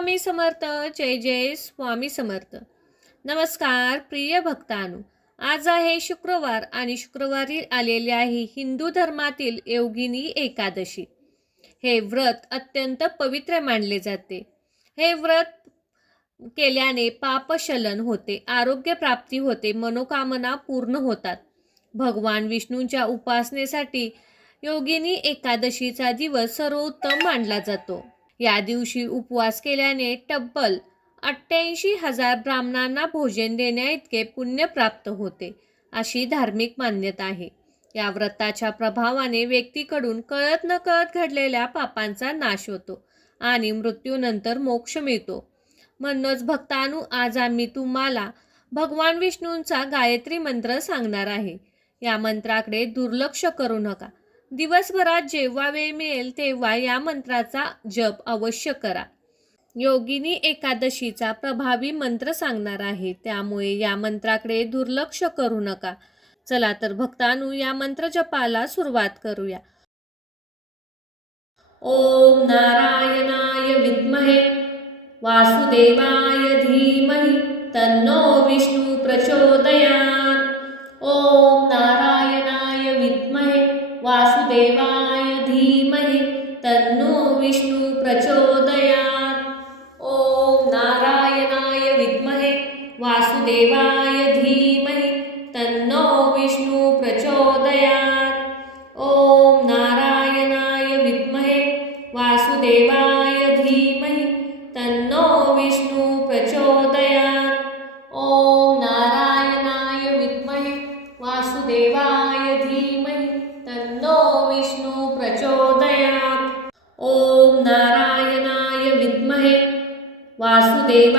स्वामी समर्थ. जय जय स्वामी समर्थ. नमस्कार प्रिय भक्तांनो, आज आहे शुक्रवार आणि शुक्रवारी आलेली आहे हिंदू धर्मातील योगिनी एकादशी. हे व्रत अत्यंत पवित्र मानले जाते. हे व्रत केल्याने पापशलन होते, आरोग्य प्राप्ती होते, मनोकामना पूर्ण होतात. भगवान विष्णूंच्या उपासनेसाठी योगिनी एकादशीचा दिवस सर्वोत्तम मानला जातो. या दिवशी उपवास केल्याने तब्बल 88,000 ब्राह्मणांना भोजन देण्याइतके पुण्य प्राप्त होते, अशी धार्मिक मान्यता आहे. या व्रताच्या प्रभावाने व्यक्तीकडून कळत नकळत घडलेल्या पापांचा नाश होतो आणि मृत्यूनंतर मोक्ष मिळतो. म्हणूनच भक्तांनो, आज आम्ही तुम्हाला भगवान विष्णूंचा गायत्री मंत्र सांगणार आहे. या मंत्राकडे दुर्लक्ष करू नका. दिवसभरात जेव्हा वेळ मिळेल तेव्हा या मंत्राचा जप अवश्य करा. योगिनी एकादशीचा प्रभावी मंत्र सांगणार आहे, त्यामुळे या मंत्राकडे दुर्लक्ष करू नका. चला तर भक्तांनो, या मंत्र जपाला सुरुवात करूया. ओम नारायणाय विद्महे वासुदेवाय धीमहि तन्नो विष्णु प्रचोदयात्. ओम नारायणाय विद्महे वासुदेवाय धीमहि तन्नो विष्णु प्रचोदयात्. ओम नारायणाय विद्महे वासुदेवाय धीमहि तन्नो विष्णु प्रचोदयात्. ओम नारायणाय विद्महे वासुदेवाय धीमहि तन्नो विष्णु प्रचोदयात्. ओम नारायणाय विद्महे वासुदेवाय धीमहि तन्नो विष्णु प्रचोदयात्. ओम नारायणाय विद्महे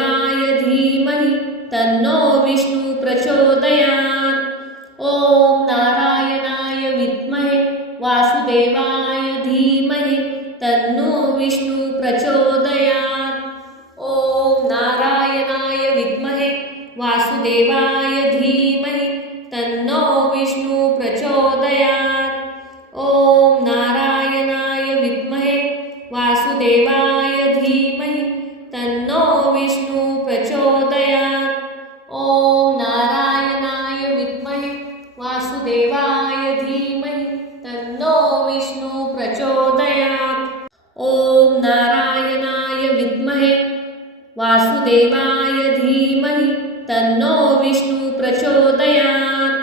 वासुदेवाय धीमहि तन्नो विष्णु प्रचोदयात्. ओम नारायणाय विद्महे वासुदेवाय धीमहि तन्नो विष्णु प्रचोदयात्. ओम नारायणाय विद्महे वासुदेवाय धीमहि तन्नो विष्णु प्रचोदयात्. ओम नारायणाय विद्महे वासुदेवाय धीमहि तन्नो विष्णु प्रचोदयात्. ओम नारायणाय विद्महे वासुदेवाय धीमहि तन्नो विष्णु प्रचोदयात्. ओम नारायणाय विद्महे वासुदेवाय धीमहि तन्नो विष्णु प्रचोदयात्. ओम नारायणाय विद्महे वासुदेवाय धीमहि तन्नो विष्णु प्रचोदयात्.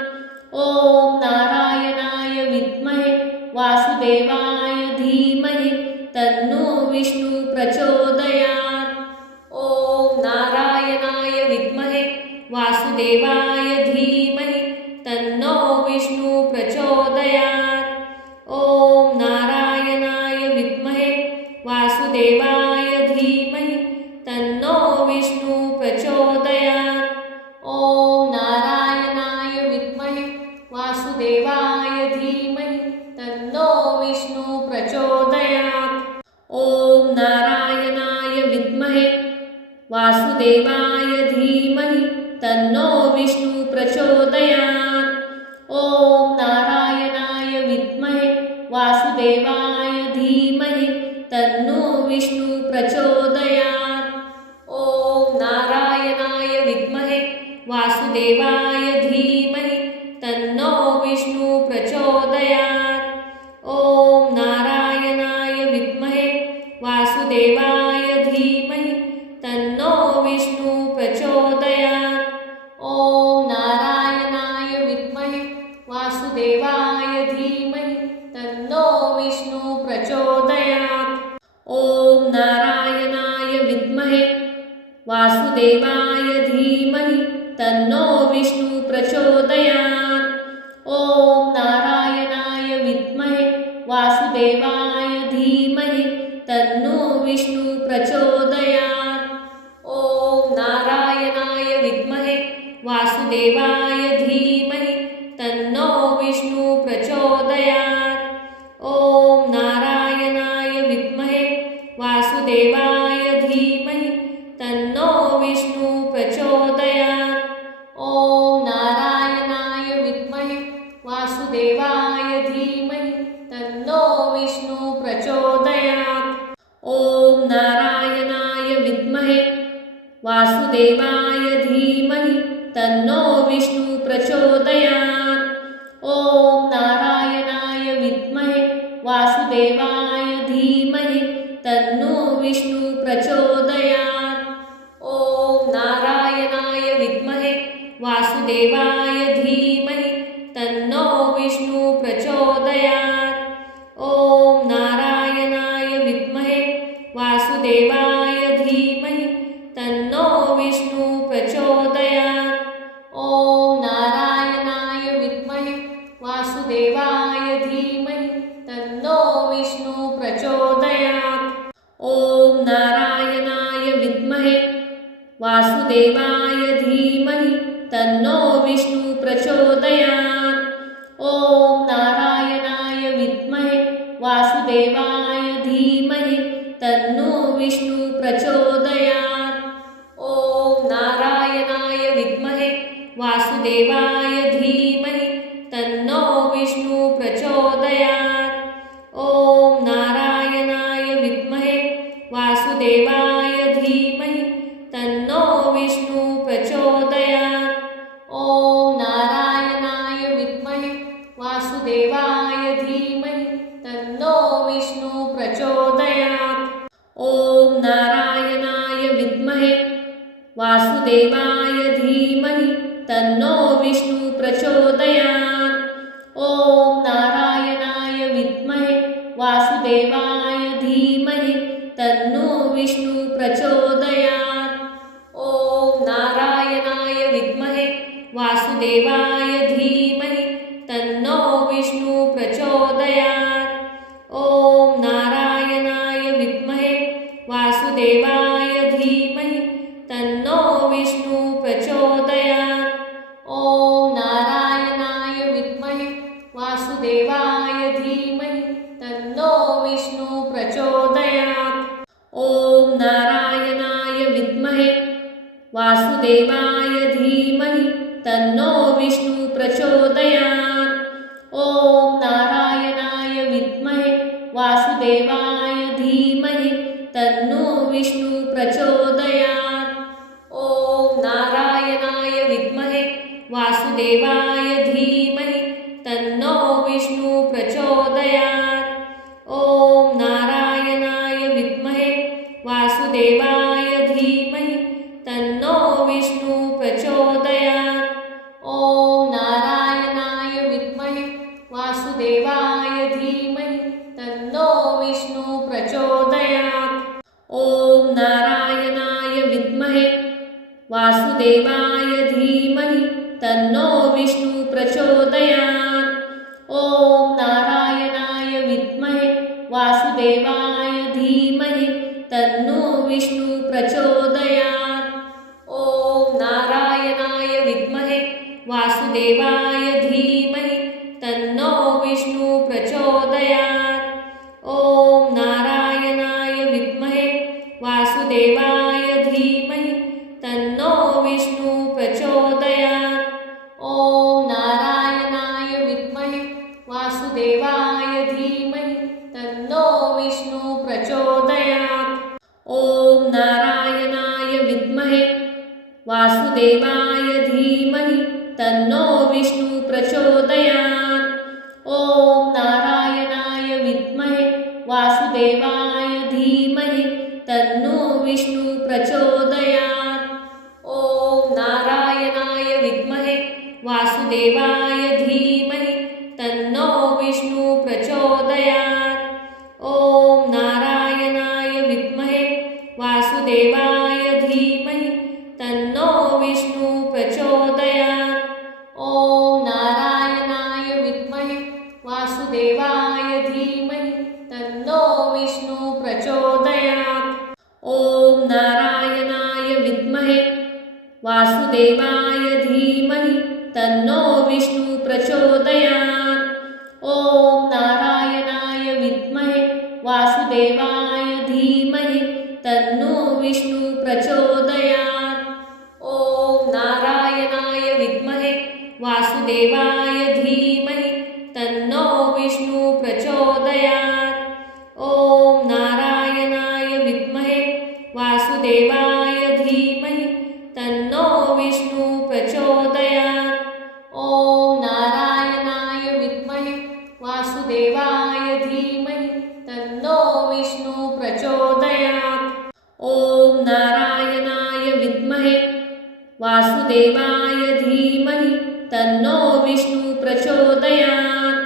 ओम नारायणाय विद्महे वासुदेवाय धीमहि तन्नो विष्णु प्रचोदयात्. ओम नारायणाय विद्महे वासुदेवाय धीमहि तन्नो विष्णु प्रचोदयात्. ओम नारायणाय विद्महे वासुदेवाय धीमहि तन्नो विष्णु प्रचोदयात्. ओम नारायणाय विद्महे वासुदेवाय धीमहि तन्नो विष्णु प्रचोदयात्. ओम नारायणाय विद्महे वासुदेवाय धीमहि तन्नो विष्णु प्रचोदयात्. ओम नारायणाय विद्महे वासुदेवाय धीमहि तन्नो विष्णु प्रचोदयात्. ओम नारायणाय विद्महे वासुदेवाय धीमहि तन्नो विष्णु प्रचोदयात्. ओम नारायणाय विद्महे वासुदेवाय धीमहि तन्नो विष्णु प्रचोदयात्. ओम नारायणाय विद्महे वासुदेवाय धीमहि तन्नो विष्णु प्रचोदयात्. ओम नारायणाय विद्महे वासुदेवाय धीमहि तन्नो विष्णु प्रचोदयात्. ओम नारायणाय विद्महे वासुदेवाय धीमहि तन्नो विष्णु प्रचोदयात्. ओम नारायणाय विद्महे वासुदेवाय धीमहि तन्नो विष्णु प्रचोदयात्. ओम नारायणाय विद्महे वासुदेवाय धीमहि तन्नो विष्णु प्रचोदयात्. ओम नारायणाय विद्महे वासुदेवाय धीमहि तन्नो विष्णु प्रचोदयात्। ओम नारायणाय विद्महे वासुदेवाय धीमहि तन्नो विष्णु प्रचोदयात्। ओम नारायणाय विद्महे वासुदेवाय धीमहि तन्नो विष्णु प्रचोदयात्। ओम नारायणाय विद्महे वासुदेवाय धीमहि तन्नो विष्णु प्रचोदयात्। ओम नारायणाय विद्महे वासुदेवाय धीमहि तन्नो विष्णु प्रचोदयात्। ओम नारायणाय विद्महे वासुदेवाय धीमहि तन्नो विष्णु प्रचोदयात्। ओम नारायणाय विद्महे वासुदेवाय धीमहि तन्नो विष्णु प्रचोदयात्। ओम नारायणाय विद्महे वासुदेवाय धीमहि तन्नो विष्णु प्रचोदयात्। ओम नारायणाय विद्महे वासुदेवाय धीमहि तन्नो विष्णु प्रचोदयात्। ओम नारायणाय विद्महे वासुदेवाय धीमहि तन्नो विष्णु प्रचोदयात्। ओम नारायणाय विद्महे वासुदेवाय धीमहि तन्नो विष्णु प्रचोदयात्। ओम नारायणाय विद्महे वासुदेवाय धीमहि तन्नो विष्णु प्रचोदयात्। ओम नारायणाय विद्महे वासुदेवाय धीमहि तन्नो विष्णु प्रचोदयात्। ओम नारायणाय विद्महे वासुदेवाय धीमहि तन्नो विष्णु प्रचोदयात्। ओम नारायणाय विद्महे वासुदेवाय धीमहि तन्नो विष्णु प्रचोदयात्। ओम नारायणाय विद्महे वासुदेवाय धीमहि तन्नो विष्णु प्रचोदयात्। ओम नारायणाय विद्महे वासुदेवाय धीमहि तन्नो विष्णु प्रचोदयात्। ओम नारायणाय विद्महे वासुदेवाय धीमहि तन्नो विष्णु प्रचोदयात्। ओम नारायणाय विद्महे वासुदेवाय धीमहि तन्नो विष्णु प्रचोदयात्। ओम नारायणाय विद्महे वासुदेवाय धीमहि तन्नो विष्णु प्रचोदयात्। ओम नारायणाय विद्महे वासुदेवाय धीमहि तन्नो विष्णु प्रचोदयात्। ओम नारायणाय विद्महे वासुदेवाय धीमहि तन्नो विष्णु प्रचोदयात्। ओम नारायणाय विद्महे वासुदेवाय धीमहि तन्नो विष्णु प्रचोदयात्। ओम नारायणाय विद्महे वासुदेवाय धीमहि तन्नो विष्णु प्रचोदयात्। ओम नारायणाय विद्महे वासुदेवाय धीमहि तन्नो विष्णु प्रचोदयात्। ओम नारायणाय विद्महे वासुदेवाय धीमहि तन्नो विष्णु प्रचोदयात्। ओम नारायणाय विद्महे वासुदेवाय धीमहि तन्नो विष्णु प्रचोदयात्। ओम नारायणाय विद्महे वासुदेवाय धीमहि तन्नो विष्णु प्रचोदयात्। ओम नारायणाय विद्महे वासुदेवाय धीमहि तन्नो विष्णु प्रचोदयात्। ओम नारायणाय विद्महे वासुदेवाय धीमहि तन्नो विष्णु प्रचोदयात्। ओम नारायणाय विद्महे वासुदेवाय धीमहि तन्नो विष्णु प्रचोदयात्। ओम नारायणाय विद्महे वासुदेवाय धीमहि तन्नो विष्णु प्रचोदयात्। ओम नारायणाय विद्महे वासुदेवाय धीमहि तन्नो विष्णु प्रचोदयात्। ओम नारायणाय विद्महे वासुदेवाय धीमहि वासुदेवाय धीमहि तन्नो विष्णु प्रचोदयात्। ओम नारायणाय विद्महे वासुदेवाय धीमहि तन्नो विष्णु प्रचोदयात्।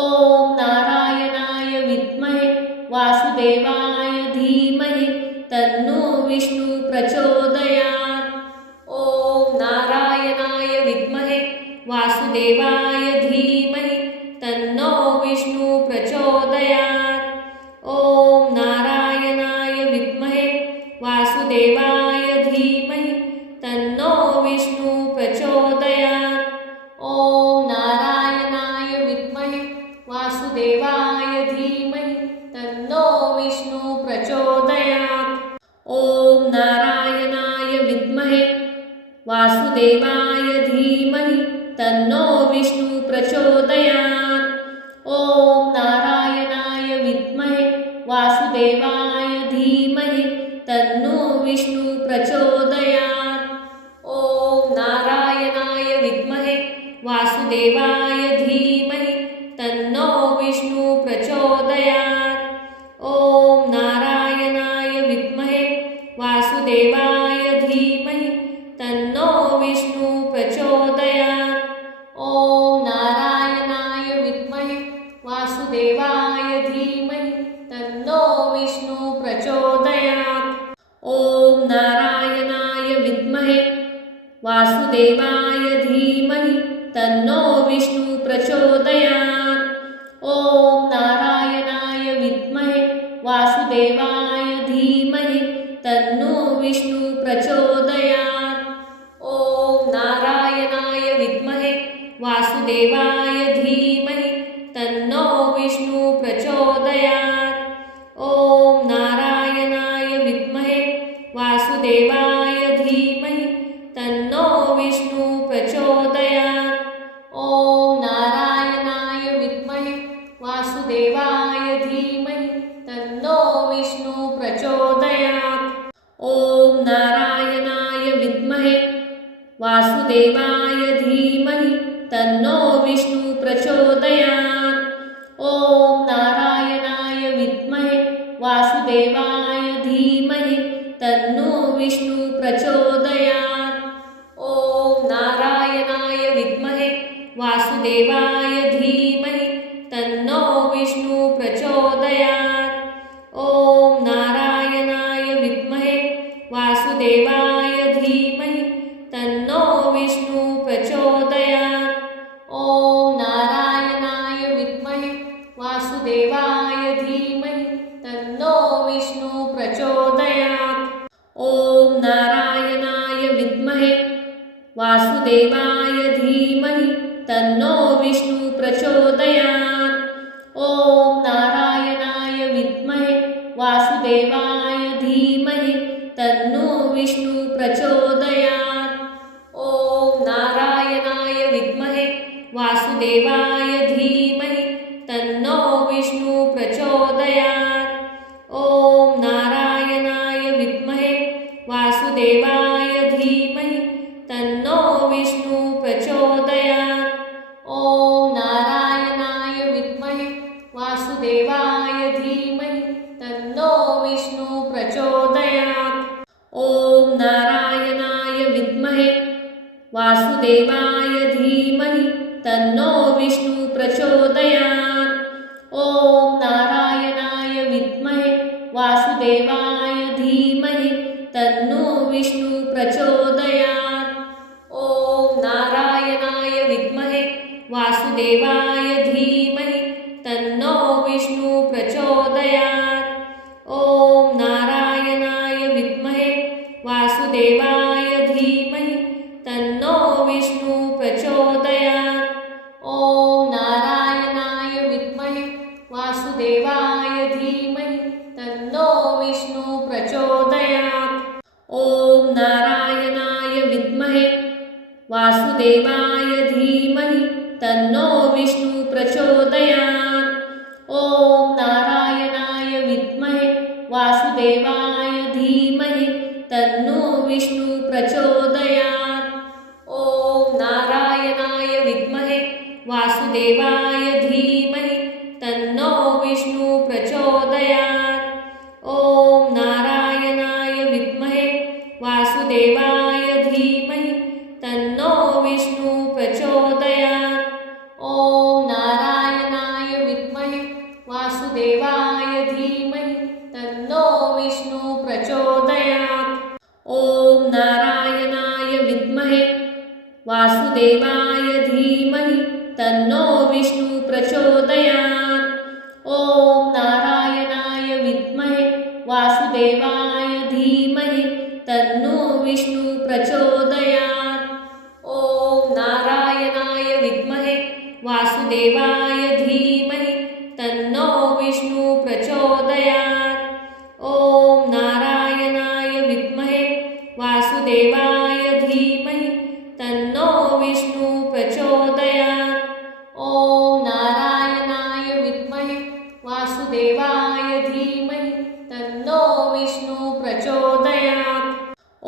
ओम नारायणाय विद्महे वासुदेवाय धीमहि तन्नो विष्णु प्रचोदयात्। ओम नारायणाय विद्महे वासुदेवाय धीमहि तन्नो विष्णु प्रचोदयात्। ओम नारायणाय विद्महे वासुदेवाय धीमहि तन्नो विष्णु प्रचोदयात्। ओम नारायणाय विद्महे वासुदेवाय धीमहि तन्नो विष्णु प्रचोदयात्। ओम नारायणाय विद्महे वासुदेवाय धीमहि तन्नो विष्णु प्रचोदयात्। ओम नारायणाय विद्महे वासुदेवाय धीमहि तन्नो विष्णु प्रचोदयात्। ओम नारायणाय विद्महे वासुदेवाय धीमहि तन्नो विष्णु प्रचोदयात्। ओम नारायणाय विद्महे वासुदेवाय धीमहि तन्नो विष्णु प्रचोदयात्। ओम नारायणाय विद्महे वासुदेवाय धीमहि तन्नो विष्णु प्रचोदयात्। ओम नारायणाय विद्महे वासुदेवाय धीमहि तन्नो विष्णु प्रचोदयात्। ओम नारायणाय विद्महे वासुदेवाय धीमहि तन्नो विष्णु प्रचोदयात्। ओम नारायणाय विद्महे वासुदेवाय धीमहि तन्नो विष्णु प्रचोदयात्। ओम नारायणाय विद्महे वासुदेवाय धीमहि तन्नो विष्णु प्रचोदयात्। ओम नारायणाय विद्महे वासुदेवाय धीमहि तन्नो विष्णु प्रचोदयात्। ओम नारायणाय विद्महे वासुदेवाय धीमहि तन्नो विष्णु प्रचोदयात्। ओम नारायणाय विद्महे वासुदेवाय धीमहि तन्नो विष्णु प्रचोदयात्। ओम नारायणाय विद्महे वासुदेवाय धीमहि तन्नो विष्णु प्रचोदयात्। ओम नारायणाय विद्महे वासुदेवाय धीमहि तन्नो विष्णु प्रचोदयात्। ओम नारायणाय विद्महे वासुदेवाय धीमहि तन्नो विष्णु प्रचोदयात्। ओम नारायणाय विद्महे वासुदेवाय धीमहि तन्नो विष्णु प्रचोदयात्। ओम नारायणाय विद्महे वासुदेवाय धीमहि तन्नो विष्णु प्रचोदयात्। ओम नारायणाय विद्महे वासुदेवाय धीमहि तन्नो विष्णु प्रचोदयात्। ओम नारायणाय विद्महे वासुदेवाय धीमहि तन्नो विष्णु प्रचोदयात्। ओम नारायणाय विद्महे वासुदेवाय धीमहि तन्नो विष्णु प्रचोदयात्। ओम नारायणाय विद्महे वासुदेवाय धीमहि तन्नो विष्णु प्रचोदयात्। ओम नारायणाय विद्महे वासुदेवाय धीमहि तन्नो विष्णु प्रचोदयात्। ओम नारायणाय विद्महे वासुदेवाय धीमहि तन्नो विष्णु प्रचोदयात्। ओम नारायणाय विद्महे वासुदेवाय धीमहि तन्नो विष्णु प्रचोदयात्। ओम नारायणाय विद्महे वासुदेवाय धीमहि तन्नो विष्णु प्रचोदयात्। ओम नारायणाय विद्महे वासुदेवाय धीमहि तन्नो विष्णु प्रचोदयात्। ओम नारायणाय विद्महे वासुदेवाय धीमहि तन्नो विष्णु प्रचोदयात्। ओम नारायणाय विद्महे वासुदेवाय धीमहि वासुदेवाय धीमहि तन्नो विष्णु प्रचोदयात्। ओम नारायणाय विद्महे वासुदेवाय धीमहि तन्नो विष्णु प्रचोदयात्। ओम नारायणाय विद्महे वासुदेवाय धीमहि तन्नो विष्णु प्रचोदयात्। ओम नारायणाय विद्महे वासुदेवाय धीमहि तन्नो विष्णु प्रचोदयात्। ओम नारायणाय विद्महे वासुदेवाय धीमहि तन्नो विष्णु प्रचोदयात्। ओम नारायणाय विद्महे वासुदेवाय धीमहि तन्नो विष्णु प्रचोदयात्।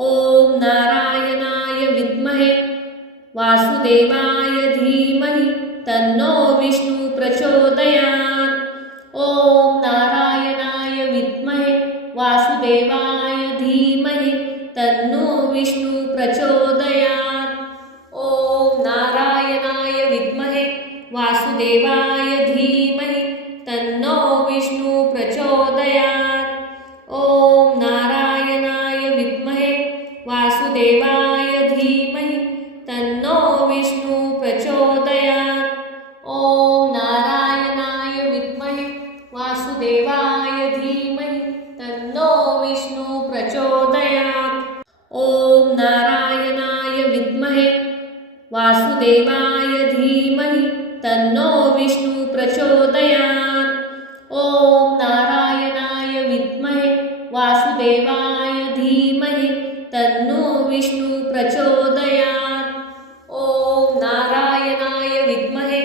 ओम नारायणाय विद्महे वासुदेवाय धीमहि तन्नो विष्णु प्रचोदयात्। ओम नारायणाय विद्महे वासुदेवाय धीमहि तन्नो विष्णु प्रचोदयात्। ओम नारायणाय विद्महे वासुदेवाय धीमहि तन्नो विष्णु प्रचोदयात्। ओम नारायणाय विद्महे वासुदेवाय धीमहि तन्नो विष्णु प्रचोदयात्। ओम नारायणाय विद्महे वासुदेवाय धीमहि तन्नो विष्णु प्रचोदयात्। ओम नारायणाय विद्महे वासुदेवाय धीमहि तन्नो विष्णु प्रचोदयात्। ओम नारायणाय विद्महे वासुदेवाय धीमहि तन्नो विष्णु प्रचोदयात्। ओम नारायणाय विद्महे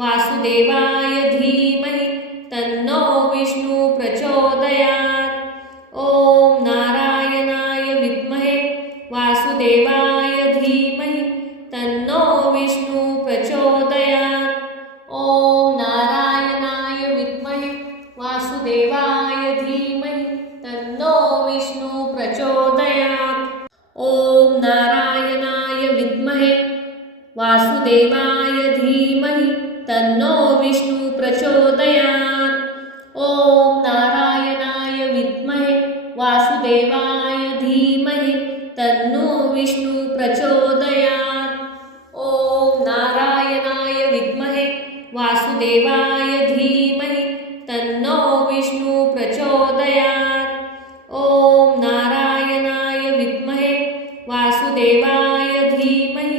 वासुदेवाय धीमहि तन्नो विष्णु प्रचोदयात्। ओम नारायणाय विद्महे वासुदेवाय धीमहि तन्नो विष्णु प्रचोदयात्। ओम नारायणाय विद्महे वासुदेवाय धीमहि तन्नो विष्णु प्रचोदयात्। ओम नारायणाय विद्महे वासुदेवाय धीमहि तन्नो विष्णु प्रचोदयात्। ओम नारायणाय विद्महे वासुदेवाय धीमहि तन्नो विष्णु प्रचोदयात्। ओम नारायणाय विद्महे वासुदेवाय धीमहि तन्नो विष्णु प्रचोदयात्। ओम नारायणाय विद्महे वासुदेवाय धीमहि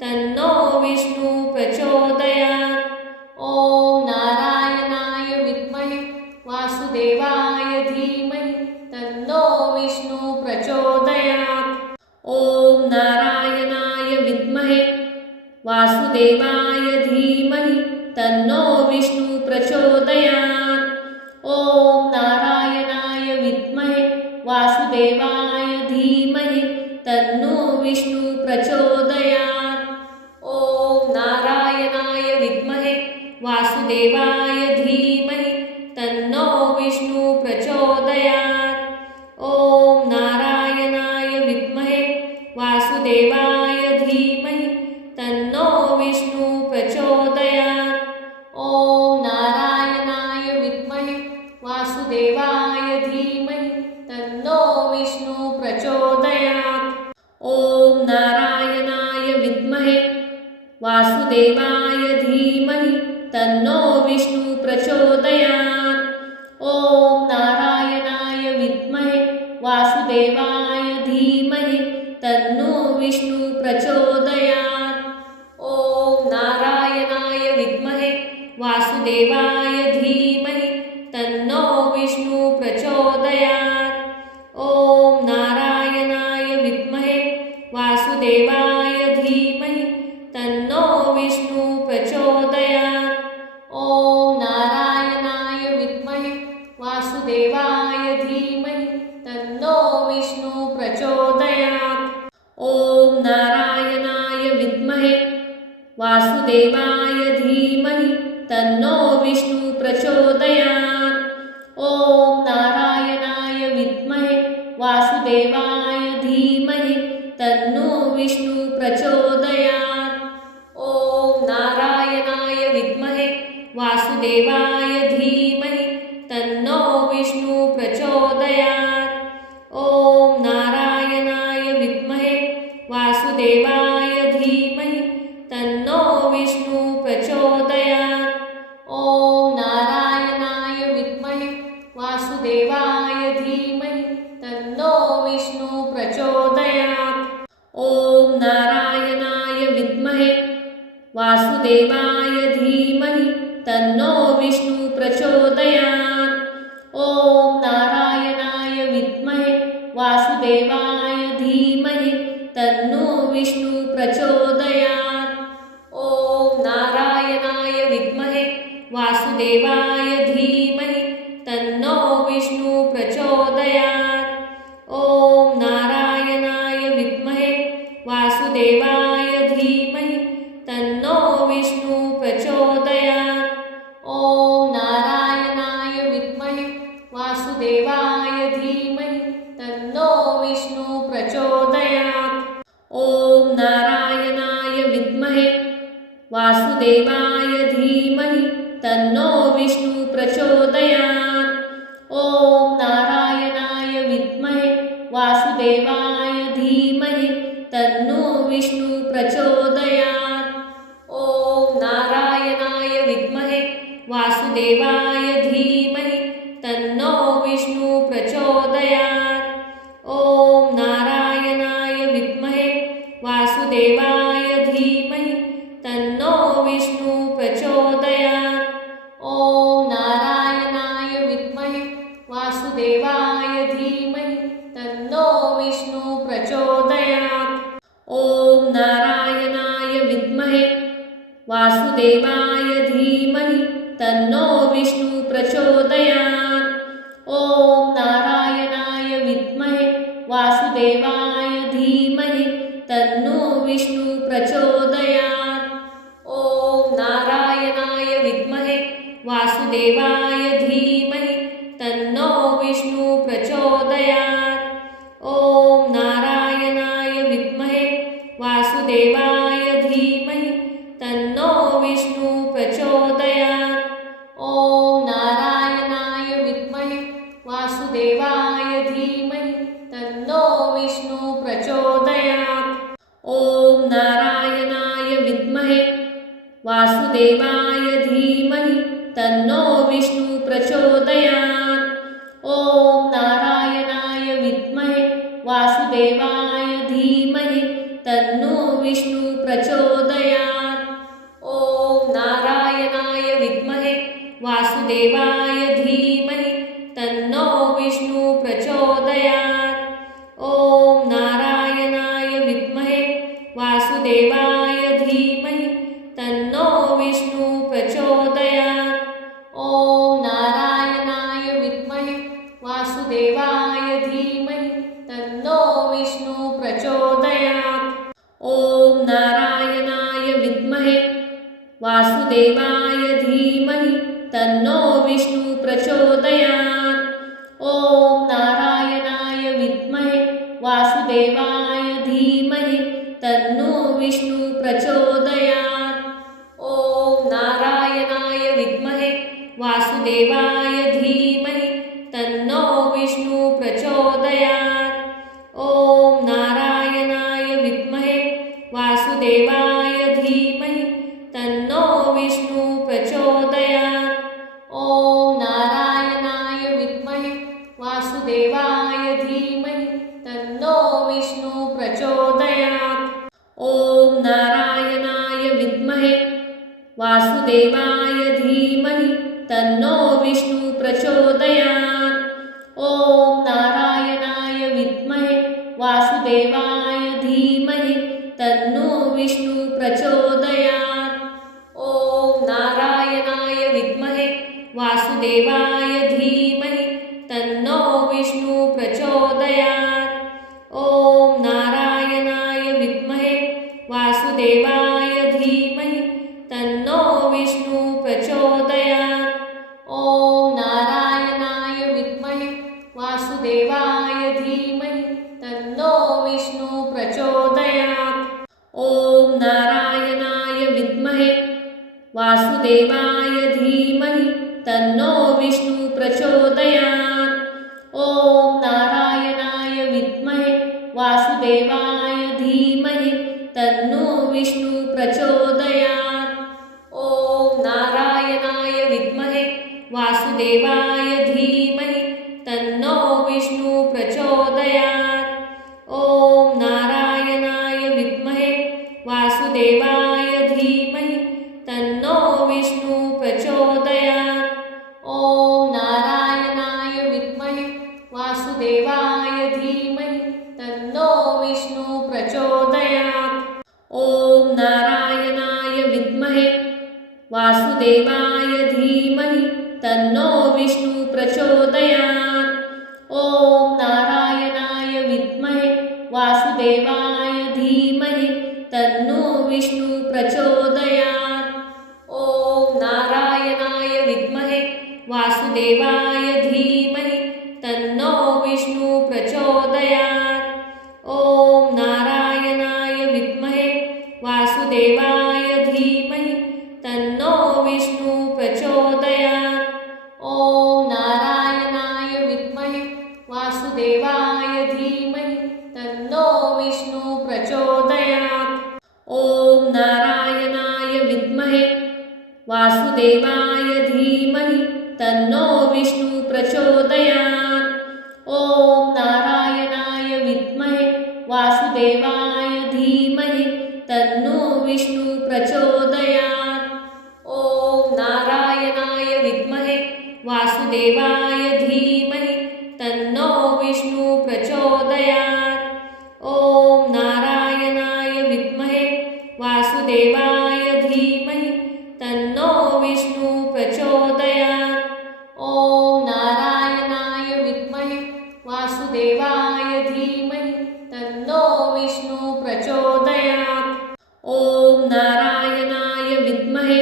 तन्नो विष्णु प्रचोदयात्। ओम नारायणाय विद्महे वासुदेवाय धीमहि तन्नो विष्णु प्रचोदयात्। ओम नारायणाय विद्महे वासुदेवाय धीमहि तन्नो विष्णु प्रचोदयात्। ओम नारायणाय विद्महे वासुदेवाय धीमहि तन्नो विष्णु प्रचोदयात्। ओम नारायणाय विद्महे वासुदेवाय धीमहि तन्नो विष्णु प्रचोदयात्। ओम नारायणाय विद्महे वासुदेवाय धीमहि तन्नो विष्णु प्रचोदयात्। ओम नारायणाय विद्महे वासुदेवाय धीमहि तन्नो विष्णु प्रचोदयात्। ओम नारायणाय विद्महे वासुदेवाय धीमहि तन्नो विष्णु प्रचोदयात्। ओम नारायणाय विद्महे वासुदेवाय धीमहि तन्नो विष्णु प्रचोदयात्। ओम नारायणाय विद्महे वासुदेवाय धीमहि तन्नो विष्णु प्रचोदयात्। ओम नारायणाय विद्महे वासुदेवाय धीमहि तन्नो विष्णु प्रचोदयात्। ओम नारायणाय विद्महे वासुदेवाय धीमहि तन्नो विष्णु प्रचोदयात्। ओम नारायणाय विद्महे वासुदेवाय धीमहि तन्नो विष्णु प्रचोदयात्। ओम नारायणाय विद्महे वासुदेवाय धीमहि तन्नो विष्णु प्रचोदयात्। ओम नारायणाय विद्महे वासुदेवाय धीमहि तन्नो विष्णु प्रचोदयात्। ओम नारायणाय विद्महे वासुदेवाय धीमहि तन्नो विष्णु प्रचोदयात्। ओम नारायणाय विद्महे वासुदेवाय धीमहि तन्नो विष्णु प्रचोदयात्। ओम नारायणाय विद्महे वासुदेवाय धीमहि तन्नो विष्णु प्रचोदयात्। ओम नारायणाय विद्महे वासुदेवाय धीमहि तन्नो विष्णु प्रचोदयात्। ओम नारायणाय विद्महे वासुदेवाय धीमहि तन्नो विष्णु प्रचोदयात्। ओम नारायणाय विद्महे वासुदेवाय धीमहि तन्नो विष्णु प्रचोदयात्। ओम नारायणाय विद्महे वासुदेवाय धीमहि तन्नो विष्णु प्रचोदयात्। ओम नारायणाय विद्महे वासुदेवाय धीमहि तन्नो विष्णु प्रचोदयात्। ओम नारायणाय विद्महे वासुदेवाय धीमहि तन्नो विष्णु प्रचोदयात्। ओम नारायणाय विद्महे वासुदेवाय धीमहि तन्नो विष्णु प्रचोदयात्। ओम नारायणाय विद्महे वासुदेवाय धीमहि तन्नो विष्णु प्रचोदयात्। ओम नारायणाय विद्महे वासुदेवाय धीमहि तन्नो विष्णु प्रचोदयात्। ओम नारायणाय विद्महे वासुदेवाय धीमहि तन्नो विष्णु प्रचोदयात्। ओम नारायणाय विद्महे वासुदेवाय धीमहि तन्नो विष्णु प्रचोदयात्। ओम नारायणाय विद्महे वासुदेवाय धीमहि तन्नो विष्णु प्रचोदयात्। ओम नारायणाय विद्महे वासुदेवाय धीमहि तन्नो विष्णु प्रचोदयात्। ओम नारायणाय विद्महे वासुदेवाय धीमहि तन्नो विष्णु प्रचोदयात्। ओम नारायणाय विद्महे वासुदेवाय धीमहि तन्नो विष्णु प्रचोदयात्। ओम नारायणाय विद्महे वासुदेवाय धीमहि तन्नो विष्णु प्रचोदयात्। ओम नारायणाय विद्महे वासुदेवाय धीमहि तन्नो विष्णु प्रचोदयात्। ओम नारायणाय विद्महे वासुदेवाय धीमहि तन्नो विष्णु प्रचोदयात्। ओम नारायणाय विद्महे वासुदेवाय धीमहि तन्नो विष्णु प्रचोदयात्। ओम नारायणाय विद्महे वासुदेवाय धीमहि तन्नो विष्णु प्रचोदयात्। ओम नारायणाय विद्महे वासुदेवाय धीमहि तन्नो विष्णु प्रचोदयात्। ओम नारायणाय विद्महे वासुदेवाय धीमहि तन्नो विष्णु प्रचोदयात्। ओम नारायणाय विद्महे वासुदेवाय धीमहि तन्नो विष्णु प्रचोदयात्। ओम नारायणाय विद्महे वासुदेवाय धीमहि तन्नो विष्णु प्रचोदयात्। ओम नारायणाय विद्महे वासुदेवाय धीमहि तन्नो विष्णु प्रचोदयात्। ओम नारायणाय विद्महे वासुदेवाय धीमहि तन्नो विष्णु प्रचोदयात्। ओम नारायणाय विद्महे वासुदेवाय धीमहि तन्नो विष्णु प्रचोदयात्। ओम नारायणाय विद्महे वासुदेवाय धीमहि तन्नो विष्णु प्रचोदयात्। ओम नारायणाय विद्महे वासुदेवाय धीमहि तन्नो विष्णु प्रचोदयात्। ओम नारायणाय विद्महे वासुदेवाय धीमहि तन्नो विष्णु प्रचोदयात्। ओम नारायणाय विद्महे वासुदेवाय धीमहि तन्नो विष्णु प्रचोदयात्। ओम नारायणाय विद्महे वासुदेवाय धीमहि तन्नो विष्णु प्रचोदयात्। ओम नारायणाय विद्महे वासुदेवाय धीमहि तन्नो विष्णु प्रचोदयात्। ओम नारायणाय विद्महे वासुदेवाय धीमहि तन्नो विष्णु प्रचोदयात्। ओम नारायणाय विद्महे वासुदेवाय धीमहि तन्नो विष्णु प्रचोदयात्। ओम नारायणाय विद्महे वासुदेवाय धीमहि तन्नो विष्णु प्रचोदयात्। ओम नारायणाय विद्महे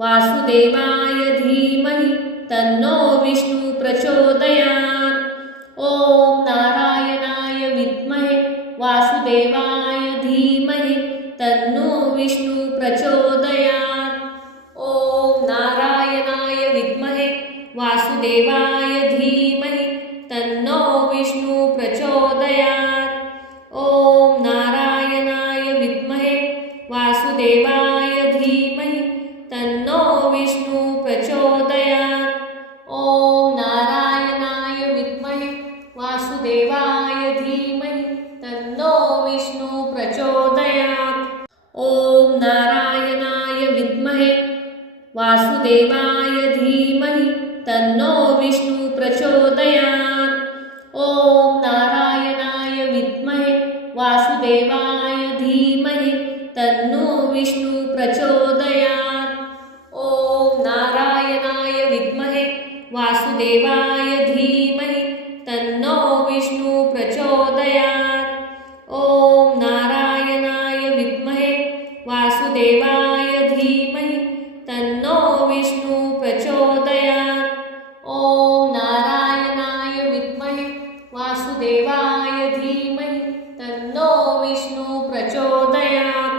वासुदेवाय धीमहि तन्नो विष्णु प्रचोदयात्। ओम नारायणाय विद्महे वासुदेवाय धीमहि तन्नो विष्णु प्रचोदयात्। ओम नारायणाय विद्महे वासुदेवाय धीमहि तन्नो विष्णु प्रचोदयात्। ओम नारायणाय विद्महे वासुदेवाय धीमहि तन्नो विष्णु प्रचोदयात्। ओम नारायणाय विद्महे वासुदेवाय धीमहि तन्नो विष्णु प्रचोदयात्। ओम नारायणाय विद्महे वासुदेवाय धीमहि तन्नो विष्णु प्रचोदयात्। ओम नारायणाय विद्महे वासुदेवाय धीमहि तन्नो विष्णु प्रचोदयात्। ओम नारायणाय विद्महे वासुदेवाय धीमहि तन्नो विष्णु प्रचोदयात्। ओम नारायणाय विद्महे वासुदेवाय धीमहि तन्नो विष्णु प्रचोदयात्। ओम नारायणाय विद्महे वासुदेवाय धीमहि तन्नो विष्णु प्रचोदयात्।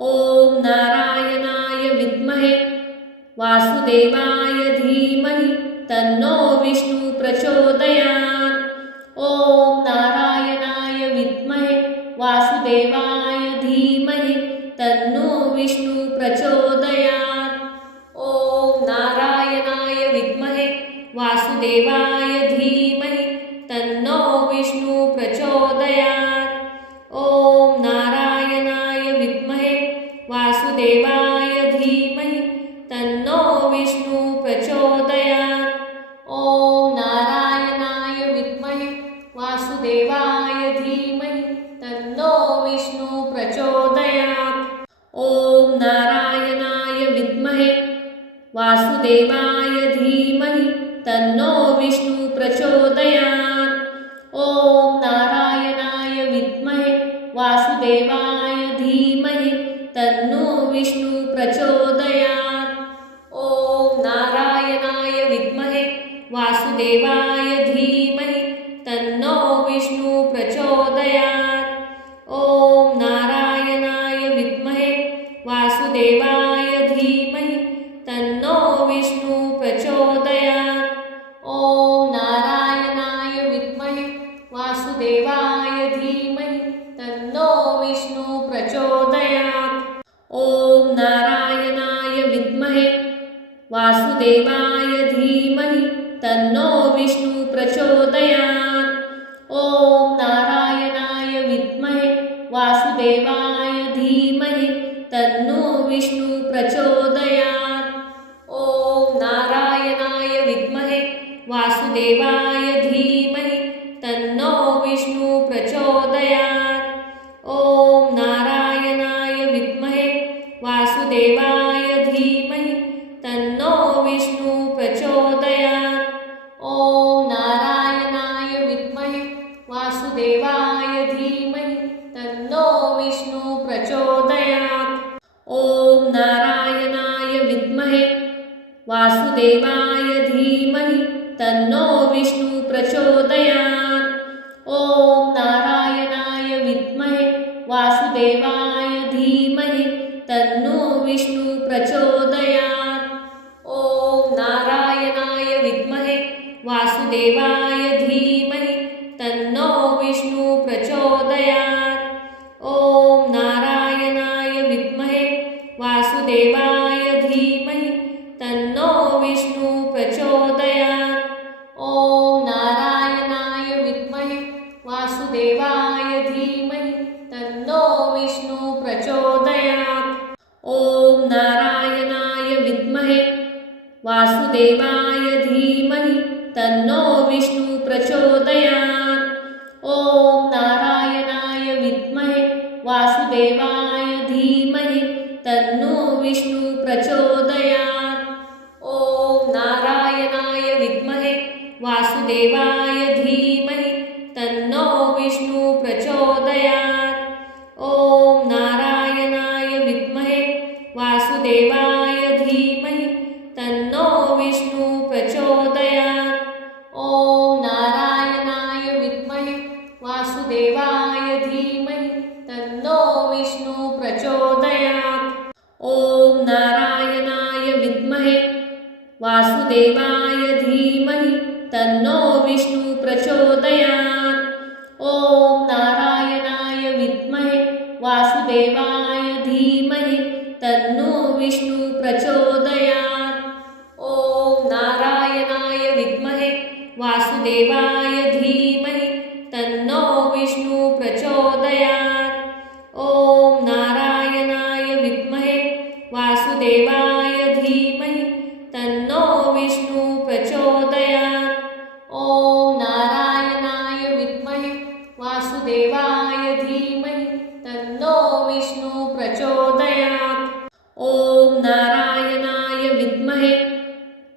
ओम नारायणाय विद्महे वासुदेवाय धीमहि तन्नो विष्णु प्रचोदयात्। ओम नारायणाय विद्महे वासुदेवाय धीमहि तन्नो विष्णु प्रचोदयात्। ओम नारायणाय विद्महे वासुदेवाय धीमहि तन्नो विष्णु प्रचोदयात्। ओम नारायणाय विद्महे वासुदेवाय धीमहि तन्नो विष्णु प्रचोदयात्। ओम नारायणाय विद्महे वासुदेवाय धीमहि तन्नो विष्णु प्रचोदयात्। ओम नारायणाय विद्महे वासुदेवाय धीमहि तन्नो विष्णु प्रचोदयात्। ओम नारायणाय विद्महे वासुदेवाय धीमहि तन्नो विष्णु प्रचोदयात्। ओम नारायणाय विद्महे वासुदेवाय धीमहि तन्नो विष्णु प्रचोदयात्। ओम नारायणाय विद्महे वासुदेवाय धीमहि तन्नो विष्णु प्रचोदयात्। ओम नारायणाय विद्महे वासुदेवाय धीमहि तन्नो विष्णु प्रचोदयात्। ओम नारायणाय विद्महे वासुदेवाय धीमहि तन्नो विष्णु प्रचोदयात्। ओम नारायणाय विद्महे वासुदेवाय धीमहि तन्नो विष्णु प्रचोदयात्। ओम नारायणाय विद्महे वासुदेवाय धीमहि तन्नो विष्णु प्रचोदयात्। ओम नारायणाय विद्महे वासुदेवाय धीमहि तन्नो विष्णु प्रचोदयात्। तन्नो विष्णु प्रचोदयात्। ॐ नारायणाय विद्महे वासुदेवाय धीमहि तन्नो विष्णु प्रचोदयात्। ॐ नारायणाय विद्महे वासुदेवाय धीमहि तन्नो विष्णु प्रचोदयात्। ॐ नारायणाय विद्महे वासुदेवाय धीमहि तन्नो विष्णु प्रचोदयात्। ॐ नारायणाय विद्महे वासुदेवाय धीमहि तन्नो विष्णु प्रचोदयात्। ॐ नारायणाय विद्महे वासुदेवाय धीमहि तन्नो विष्णु प्रचोदयात्। ॐ नारायणाय विद्महे वासुदेवाय धीमहि तन्नो विष्णु प्रचोदयात्। ॐ नारायणाय विद्महे वासुदेवाय धीमहि तन्नो विष्णु प्रचोदयात्। ॐ नारायणाय विद्महे वासुदेवाय धीमहि तन्नो विष्णु प्रचोदयात्। ॐ नारायणाय विद्महे वासुदेवाय धीमहि तन्नो विष्णु प्रचोदयात्। ॐ नारायणाय विद्महे वासुदेवाय धीमहि तन्नो विष्णु प्रचोदयात्। ॐ नारायणाय विद्महे वासुदेवाय धीमहि तन्नो विष्णु प्रचोदयात्। ॐ नारायणाय विद्महे वासुदेवाय धीमहि तन्नो विष्णु प्रचोदयात्। ॐ नारायणाय विद्महे वासुदेवाय धीमहि तन्नो विष्णु प्रचोदयात्। ॐ नारायणाय विद्महे वासुदेवाय धीमहि तन्नो विष्णु प्रचोदयात्। ॐ नारायणाय विद्महे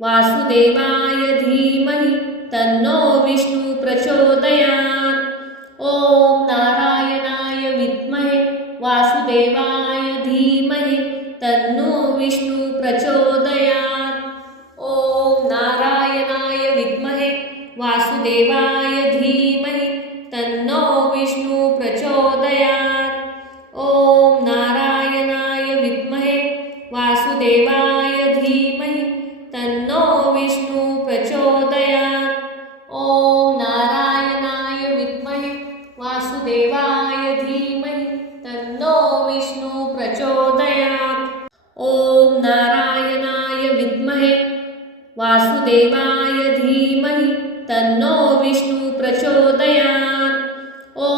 वासुदेवाय धीमहि तन्नो विष्णु प्रचोदयात्। ॐ नारायणाय विद्महे वासुदेवाय धीमहि तन्नो विष्णु प्रचोदयात्। ॐ नारायणाय विद्महे वासुदेवाय धीमहि तन्नो विष्णु प्रचोदयात्। ॐ नारायणाय विद्महे वासुदेवाय धीमहि तन्नो विष्णु प्रचोदयात्। ॐ नारायणाय विद्महे वासुदेवाय धीमहि तन्नो विष्णु प्रचोदयात्। ॐ नारायणाय विद्महे वासुदेवाय धीमहि तन्नो विष्णु प्रचोदयात्। ॐ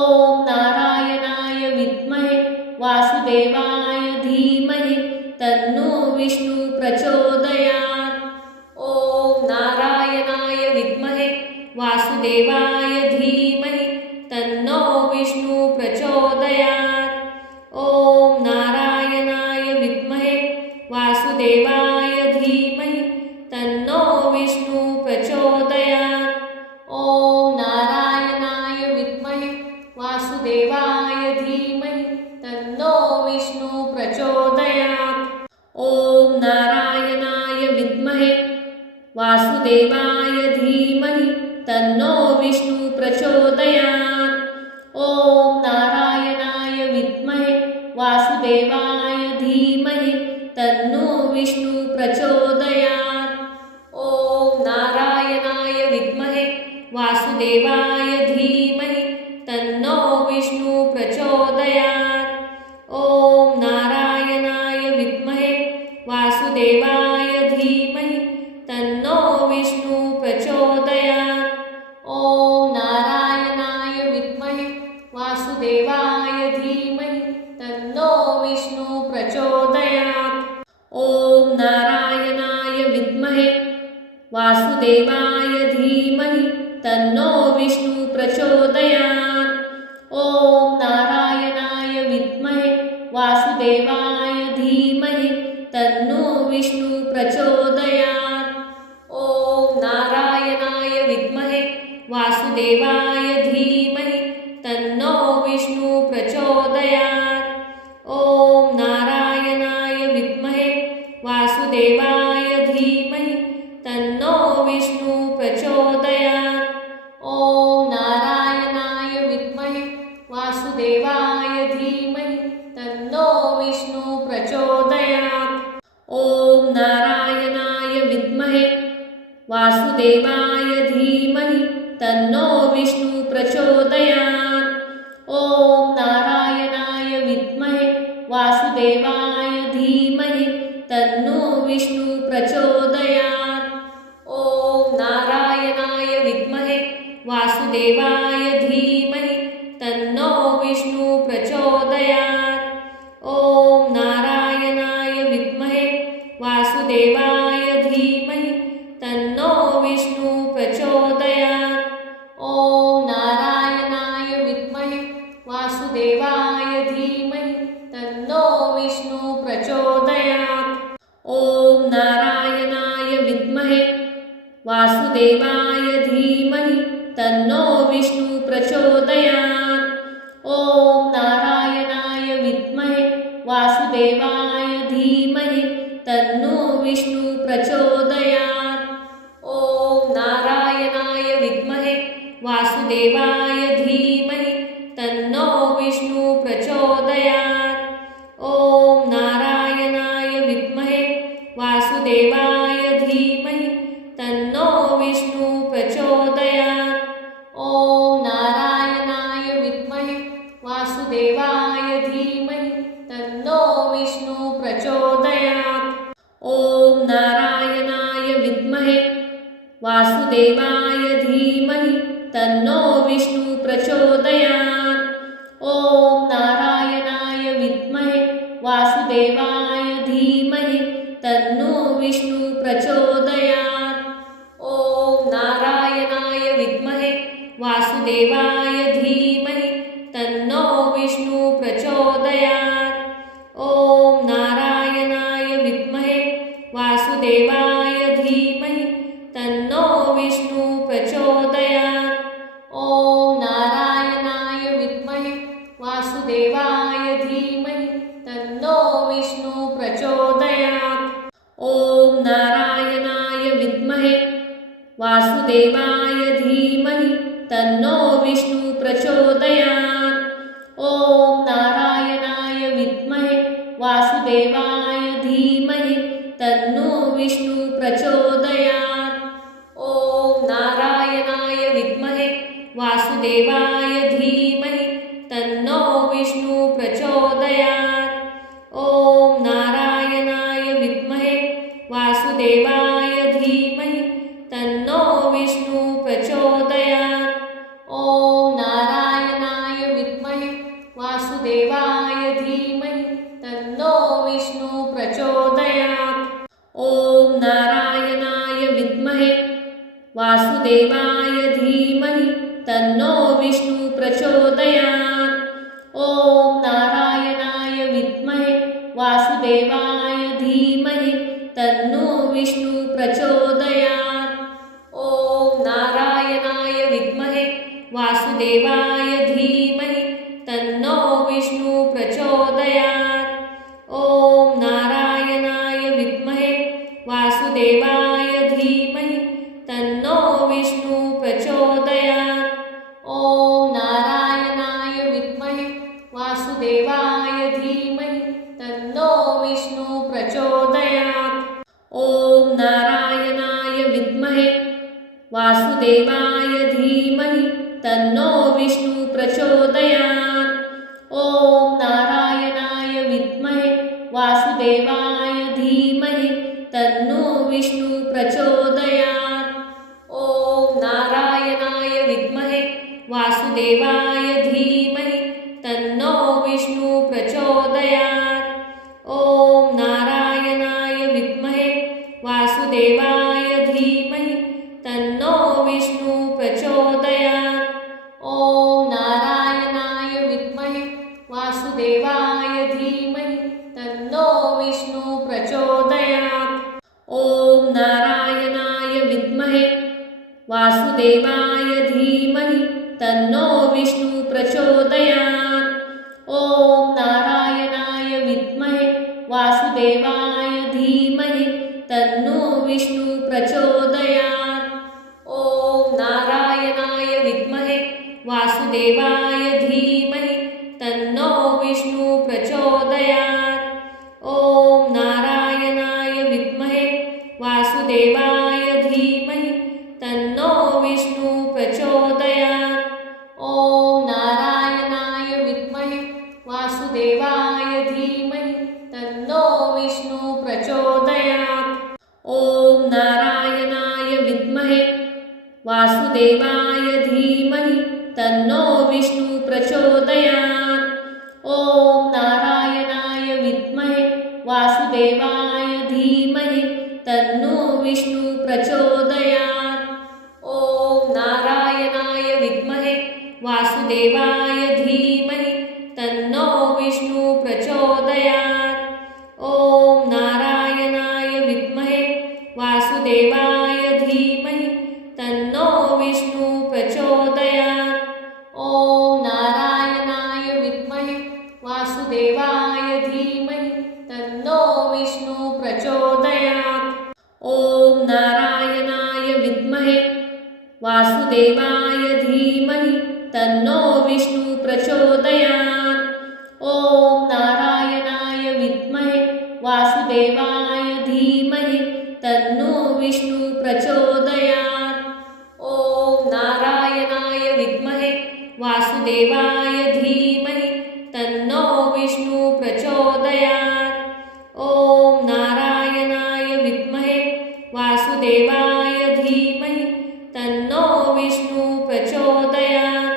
नारायणाय विद्महे वासुदेवाय धीमहि तन्नो विष्णु प्रचोदयात्। ॐ नारायणाय विद्महे वासुदेवाय धीमहि तन्नो विष्णु प्रचोदयात्। ॐ नारायणाय विद्महे वासुदेवाय धीमहि तन्नो विष्णु प्रचोदयात्। ॐ नारायणाय विद्महे वासुदेवाय धीमहि तन्नो विष्णु प्रचोदयात्। ॐ नारायणाय विद्महे वासुदेवाय धीमहि तन्नो विष्णु प्रचोदयात्। ॐ नारायणाय विद्महे वासुदेवाय धीमहि तन्नो विष्णु प्रचोदयात्। ॐ नारायणाय विद्महे वासुदेवाय धीमहि तन्नो विष्णु प्रचोदयात्। ॐ नारायणाय विद्महे वासुदेवाय धीमहि तन्नो विष्णु प्रचोदयात्। ॐ नारायणाय विद्महे वासुदेवाय धीमहि तन्नो विष्णु प्रचोदयात्। ॐ नारायणाय विद्महे वासुदेवाय धीमहि तन्नो विष्णु प्रचोदयात्। ॐ नारायणाय विद्महे वासुदेवाय धीमहि तन्नो विष्णु प्रचोदयात्। ॐ नारायणाय विद्महे वासुदेवाय धीमहि तन्नो विष्णु प्रचोदयात्। ॐ नारायणाय विद्महे वासुदेवाय धीमहि तन्नो विष्णु प्रचोदयात्। तन्नो विष्णु प्रचोदयात्। ॐ नारायणाय विद्महे वासुदेवाय धीमहि तन्नो विष्णु प्रचोदयात्। ॐ नारायणाय विद्महे वासुदेवाय धीमहि तन्नो विष्णु प्रचोदयात्। ॐ नारायणाय विद्महे वासुदेवाय धीमहि तन्नो विष्णु प्रचोदयात्। ॐ नारायणाय विद्महे वासुदेवाय धीमहि तन्नो विष्णु प्रचोदयात्। ॐ नारायणाय विद्महे वासुदेवाय धीमहि तन्नो विष्णु प्रचोदयात्। ॐ नारायणाय विद्महे वासुदेवाय धीमहि तन्नो विष्णु प्रचोदयात्। ॐ नारायणाय विद्महे वासुदेवाय धीमहि तन्नो विष्णु प्रचोदयात्। ॐ नारायणाय विद्महे वासुदेवाय धीमहि तन्नो विष्णु प्रचोदयात्। ॐ नारायणाय विद्महे वासुदेवाय धीमहि तन्नो विष्णु प्रचोदयात्। ॐ नारायणाय विद्महे वासुदेवाय धीमहि तन्नो विष्णु प्रचोदयात्। ॐ नारायणाय विद्महे वासुदेवाय धीमहि तन्नो विष्णु प्रचोदयात्। ॐ नारायणाय विद्महे वासुदेवाय धीमहि तन्नो विष्णु प्रचोदयात्। ॐ नारायणाय विद्महे वासुदेवाय धीमहि तन्नो विष्णु प्रचोदयात्। ॐ नारायणाय विद्महे वासुदेवाय धीमहि तन्नो विष्णु प्रचोदयात्। ॐ नारायणाय विद्महे वासुदेवाय धीमहि तन्नो विष्णु प्रचोदयात्। ॐ नारायणाय विद्महे वासुदेवाय धीमहि तन्नो विष्णु प्रचोदयात्। ॐ नारायणाय विद्महे वासुदेवाय धीमहि तन्नो विष्णु प्रचोदयात्। ॐ नारायणाय विद्महे वासुदेवाय धीमहि तन्नो विष्णु प्रचोदयात्। ॐ नारायणाय विद्महे वासुदेवाय धीमहि तन्नो विष्णु प्रचोदयात्। ॐ नारायणाय विद्महे वासुदेवाय धीमहि तन्नो विष्णु प्रचोदयात्। ॐ नारायणाय विद्महे वासुदेवाय धीमहि तन्नो विष्णु प्रचोदयात्। ॐ नारायणाय विद्महे वासुदेवाय धीमहि तन्नो विष्णु प्रचोदयात्। ॐ नारायणाय विद्महे वासुदेवाय धीमहि तन्नो विष्णु प्रचोदयात्। ॐ नारायणाय विद्महे वासुदेवाय धीमहि तन्नो विष्णु प्रचोदयात्। ॐ नारायणाय विद्महे वासुदेवाय धीमहि तन्नो विष्णु प्रचोदयात्। ॐ नारायणाय विद्महे वासुदेवाय धीमहि तन्नो विष्णु प्रचोदयात्। ॐ नारायणाय विद्महे वासुदेवाय धीमहि तन्नो विष्णु प्रचोदयात्। ॐ नारायणाय विद्महे वासुदेवाय धीमहि तन्नो विष्णु प्रचोदयात्। ॐ नारायणाय विद्महे वासुदेवाय धीमहि तन्नो विष्णु प्रचोदयात्। ॐ नारायणाय विद्महे वासुदेवाय धीमहि तन्नो विष्णु प्रचोदयात्। ॐ नारायणाय विद्महे वासुदेवाय धीमहि तन्नो विष्णु प्रचोदयात्। ॐ नारायणाय विद्महे वासुदेवाय धीमहि तन्नो विष्णु प्रचोदयात्। ॐ नारायणाय विद्महे वासुदेवाय धीमहि तन्नो विष्णु प्रचोदयात्। ॐ नारायणाय विद्महे वासुदेवाय धीमहि तन्नो विष्णु प्रचोदयात्। ॐ नारायणाय विद्महे वासुदेवाय धीमहि तन्नो विष्णु प्रचोदयात्। ॐ नारायणाय विद्महे वासुदेवाय धीमहि तन्नो विष्णु प्रचोदयात्। ॐ नारायणाय विद्महे वासुदेवाय धीमहि तन्नो विष्णु प्रचोदयात्। ॐ नारायणाय विद्महे वासुदेवाय धीमहि तन्नो विष्णु प्रचोदयात्। ॐ नारायणाय विद्महे वासुदेवाय धीमहि तन्नो विष्णु प्रचोदयात्। ॐ नारायणाय विद्महे वासुदेवाय धीमहि तन्नो विष्णु प्रचोदयात्। ॐ नारायणाय विद्महे वासुदेवाय धीमहि तन्नो विष्णु प्रचोदयात्। ॐ नारायणाय विद्महे वासुदेवाय धीमहि तन्नो विष्णु प्रचोदयात्। ॐ नारायणाय विद्महे वासुदेवाय धीमहि तन्नो विष्णु प्रचोदयात्।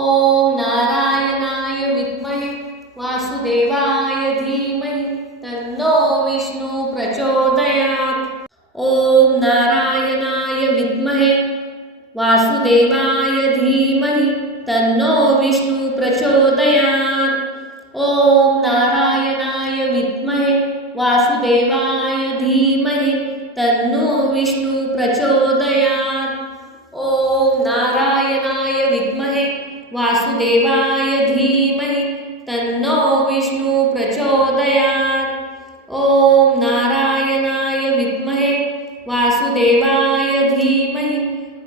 ॐ नारायणाय विद्महे वासुदेवाय धीमहि तन्नो विष्णु प्रचोदयात्। ॐ नारायणाय विद्महे वासुदेवाय धीमहि तन्नो विष्णु प्रचोदयात्। ॐ नारायणाय विद्महे वासुदेवाय धीमहि तन्नो विष्णु प्रचोदयात्। ॐ नारायणाय विद्महे वासुदेवाय धीमहि तन्नो विष्णु प्रचोदयात्। ॐ नारायणाय विद्महे वासुदेवाय धीमहि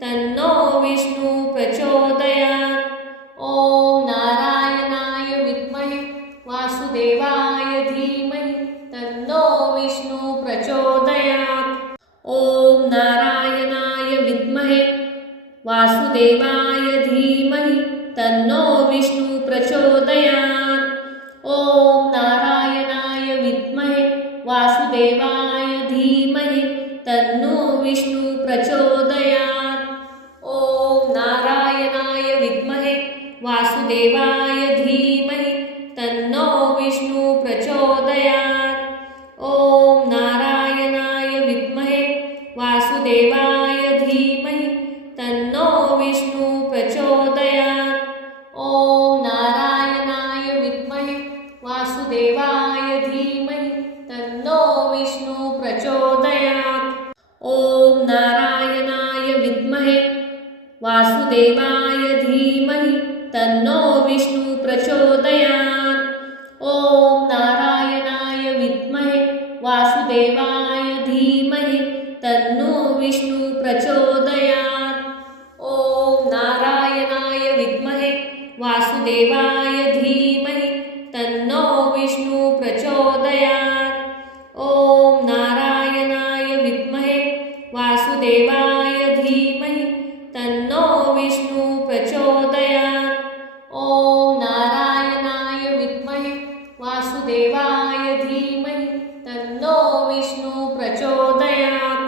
तन्नो विष्णु प्रचोदयात्। ॐ नारायणाय विद्महे वासुदेवाय धीमहि तन्नो विष्णु प्रचोदयात्। ॐ नारायणाय विद्महे वासुदेवाय धीमहि तन्नो विष्णु प्रचोदयात्। ॐ नारायणाय विद्महे वासुदेवाय धीमहि तन्नो विष्णु प्रचोदयात्। ॐ नारायणाय विद्महे वासुदेवाय धीमहि तन्नो विष्णु प्रचोदयात्। ॐ नारायणाय विद्महे वासुदेवाय धीमहि तन्नो विष्णु प्रचोदयात्। ॐ नारायणाय विद्महे वासुदेवाय धीमहि तन्नो विष्णु प्रचोदयात्। ॐ नारायणाय विद्महे वासुदेवाय धीमहि तन्नो विष्णु प्रचोदयात्। ॐ नारायणाय विद्महे वासुदेवाय धीमहि तन्नो विष्णु प्रचोदयात्। ॐ नारायणाय विद्महे वासुदेवाय धीमहि तन्नो विष्णु प्रचोदयात्। ॐ नारायणाय विद्महे वासुदेवाय धीमहि तन्नो विष्णु प्रचोदयात्। ॐ नारायणाय विद्महे वासुदेवाय धीमहि तन्नो विष्णु प्रचोदयात्।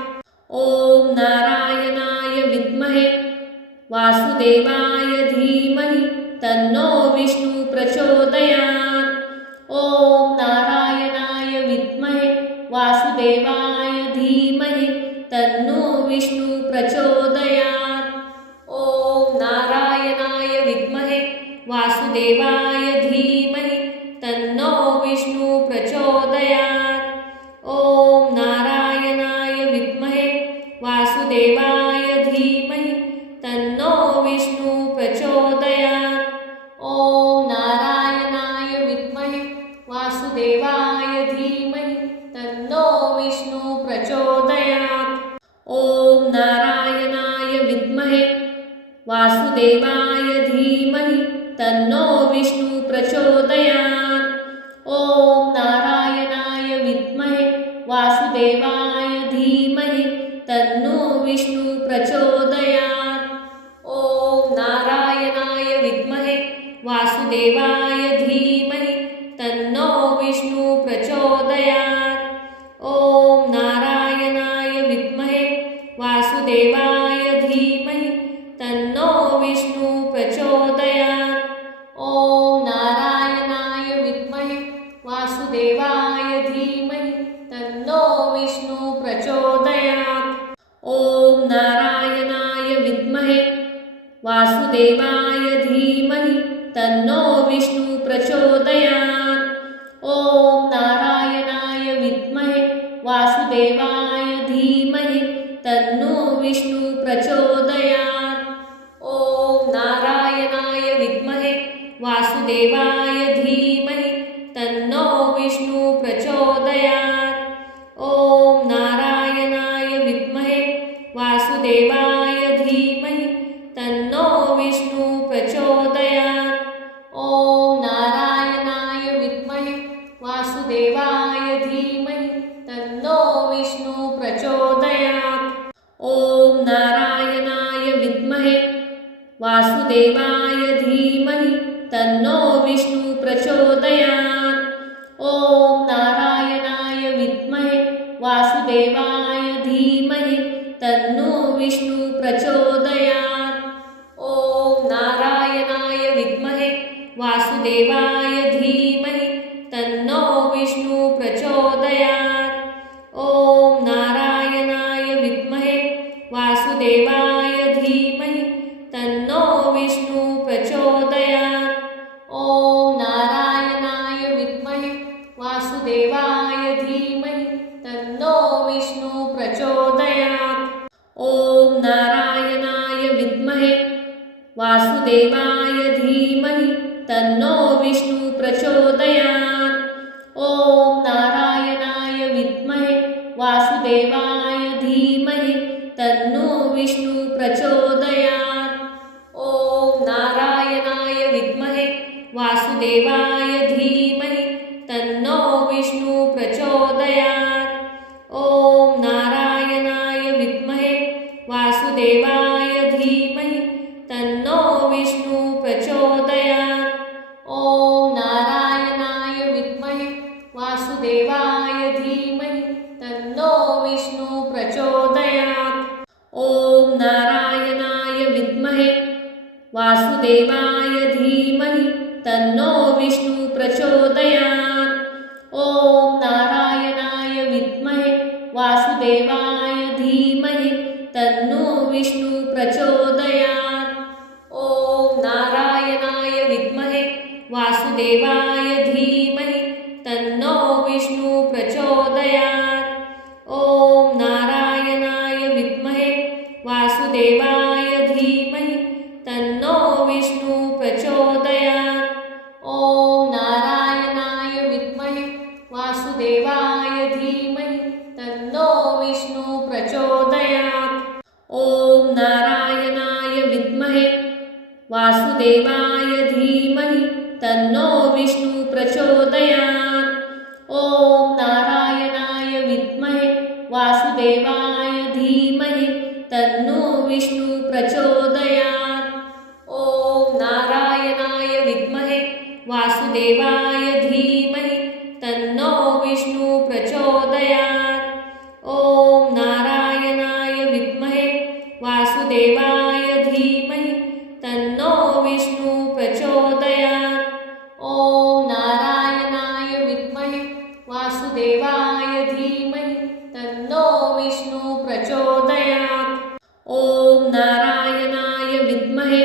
ॐ नारायणाय विद्महे वासुदेवाय धीमहि तन्नो विष्णु प्रचोदयात्। ॐ नारायणाय विद्महे वासुदेवाय धीमहि तन्नो विष्णु प्रचोदयात्। ॐ नारायणाय विद्महे वासुदेवाय धीमहि तन्नो विष्णु प्रचोदयात्। ॐ नारायणाय विद्महे वासुदेवाय धीमहि तन्नो विष्णु प्रचोदयात्। ॐ नारायणाय विद्महे वासुदेवाय धीमहि तन्नो विष्णु प्रचोदयात्। ॐ नारायणाय विद्महे वासुदेवाय धीमहि तन्नो विष्णु प्रचोदयात्। ॐ नारायणाय विद्महे वासुदेवाय धीमहि तन्नो विष्णु प्रचोदयात्। विष्णु प्रचोदयात्। ॐ नारायणाय विद्महे वासुदेवाय धीमहि तन्नो विष्णु प्रचोदयात्। ॐ नारायणाय विद्महे वासुदेवाय धीमहि तन्नो विष्णु प्रचोदयात्। ॐ नारायणाय विद्महे वासुदेवाय धीमहि तन्नो विष्णु प्रचोदयात्। ॐ नारायणाय विद्महे वासुदेवाय धीमहि तन्नो विष्णु प्रचोदयात्। ॐ नारायणाय विद्महे वासुदेवाय धीमहि तन्नो विष्णु प्रचोदयात्। ॐ नारायणाय विद्महे वासुदेवाय धीमहि तन्नो विष्णु प्रचोदयात्। ॐ नारायणाय विद्महे वासुदेवाय धीमहि तन्नो विष्णु प्रचोदयात्। ॐ नारायणाय विद्महे वासुदेवाय धीमहि तन्नो विष्णु प्रचोदयात्। ॐ नारायणाय विद्महे वासुदेवाय धीमहि तन्नो विष्णु प्रचोदयात्। ॐ नारायणाय विद्महे वासुदेवाय धीमहि तन्नो विष्णु प्रचोदयात्। ॐ नारायणाय विद्महे वासुदेवाय धीमहि तन्नो विष्णु प्रचोदयात्। ॐ नारायणाय विद्महे वासुदेवाय धीमहि तन्नो विष्णु प्रचोदयात्। ॐ नारायणाय विद्महे वासुदेवाय धीमहि तन्नो विष्णु प्रचोदयात्। ॐ नारायणाय विद्महे वासुदेवाय धीमहि तन्नो विष्णु प्रचोदयात्। ॐ नारायणाय विद्महे वासुदेवाय धीमहि तन्नो विष्णु प्रचोदयात्। ॐ नारायणाय विद्महे वासुदेवाय धीमहि तन्नो विष्णु प्रचोदयात्। ॐ नारायणाय विद्महे वासुदेवाय धीमहि तन्नो विष्णु प्रचोदयात्। ॐ नारायणाय विद्महे वासुदेवाय धीमहि तन्नो विष्णु प्रचोदयात्। ॐ नारायणाय विद्महे वासुदेवाय धीमहि तन्नो विष्णु प्रचोदयात्। ॐ नारायणाय विद्महे वासुदेवाय धीमहि तन्नो विष्णु प्रचोदयात्। ॐ नारायणाय विद्महे वासुदेवाय धीमहि तन्नो विष्णु प्रचोदयात्। ॐ नारायणाय विद्महे वासुदेवाय धीमहि तन्नो विष्णु प्रचोदयात्। ॐ नारायणाय विद्महे वासुदेवाय धीमहि तन्नो विष्णु प्रचोदयात्। ॐ नारायणाय विद्महे वासुदेवाय धीमहि तन्नो विष्णु प्रचोदयात्। ॐ नारायणाय विद्महे वासुदेवाय धीमहि तन्नो विष्णु प्रचोदयात्। ॐ नारायणाय विद्महे वासुदेवाय धीमहि तन्नो विष्णु प्रचोदयात्। ॐ नारायणाय विद्महे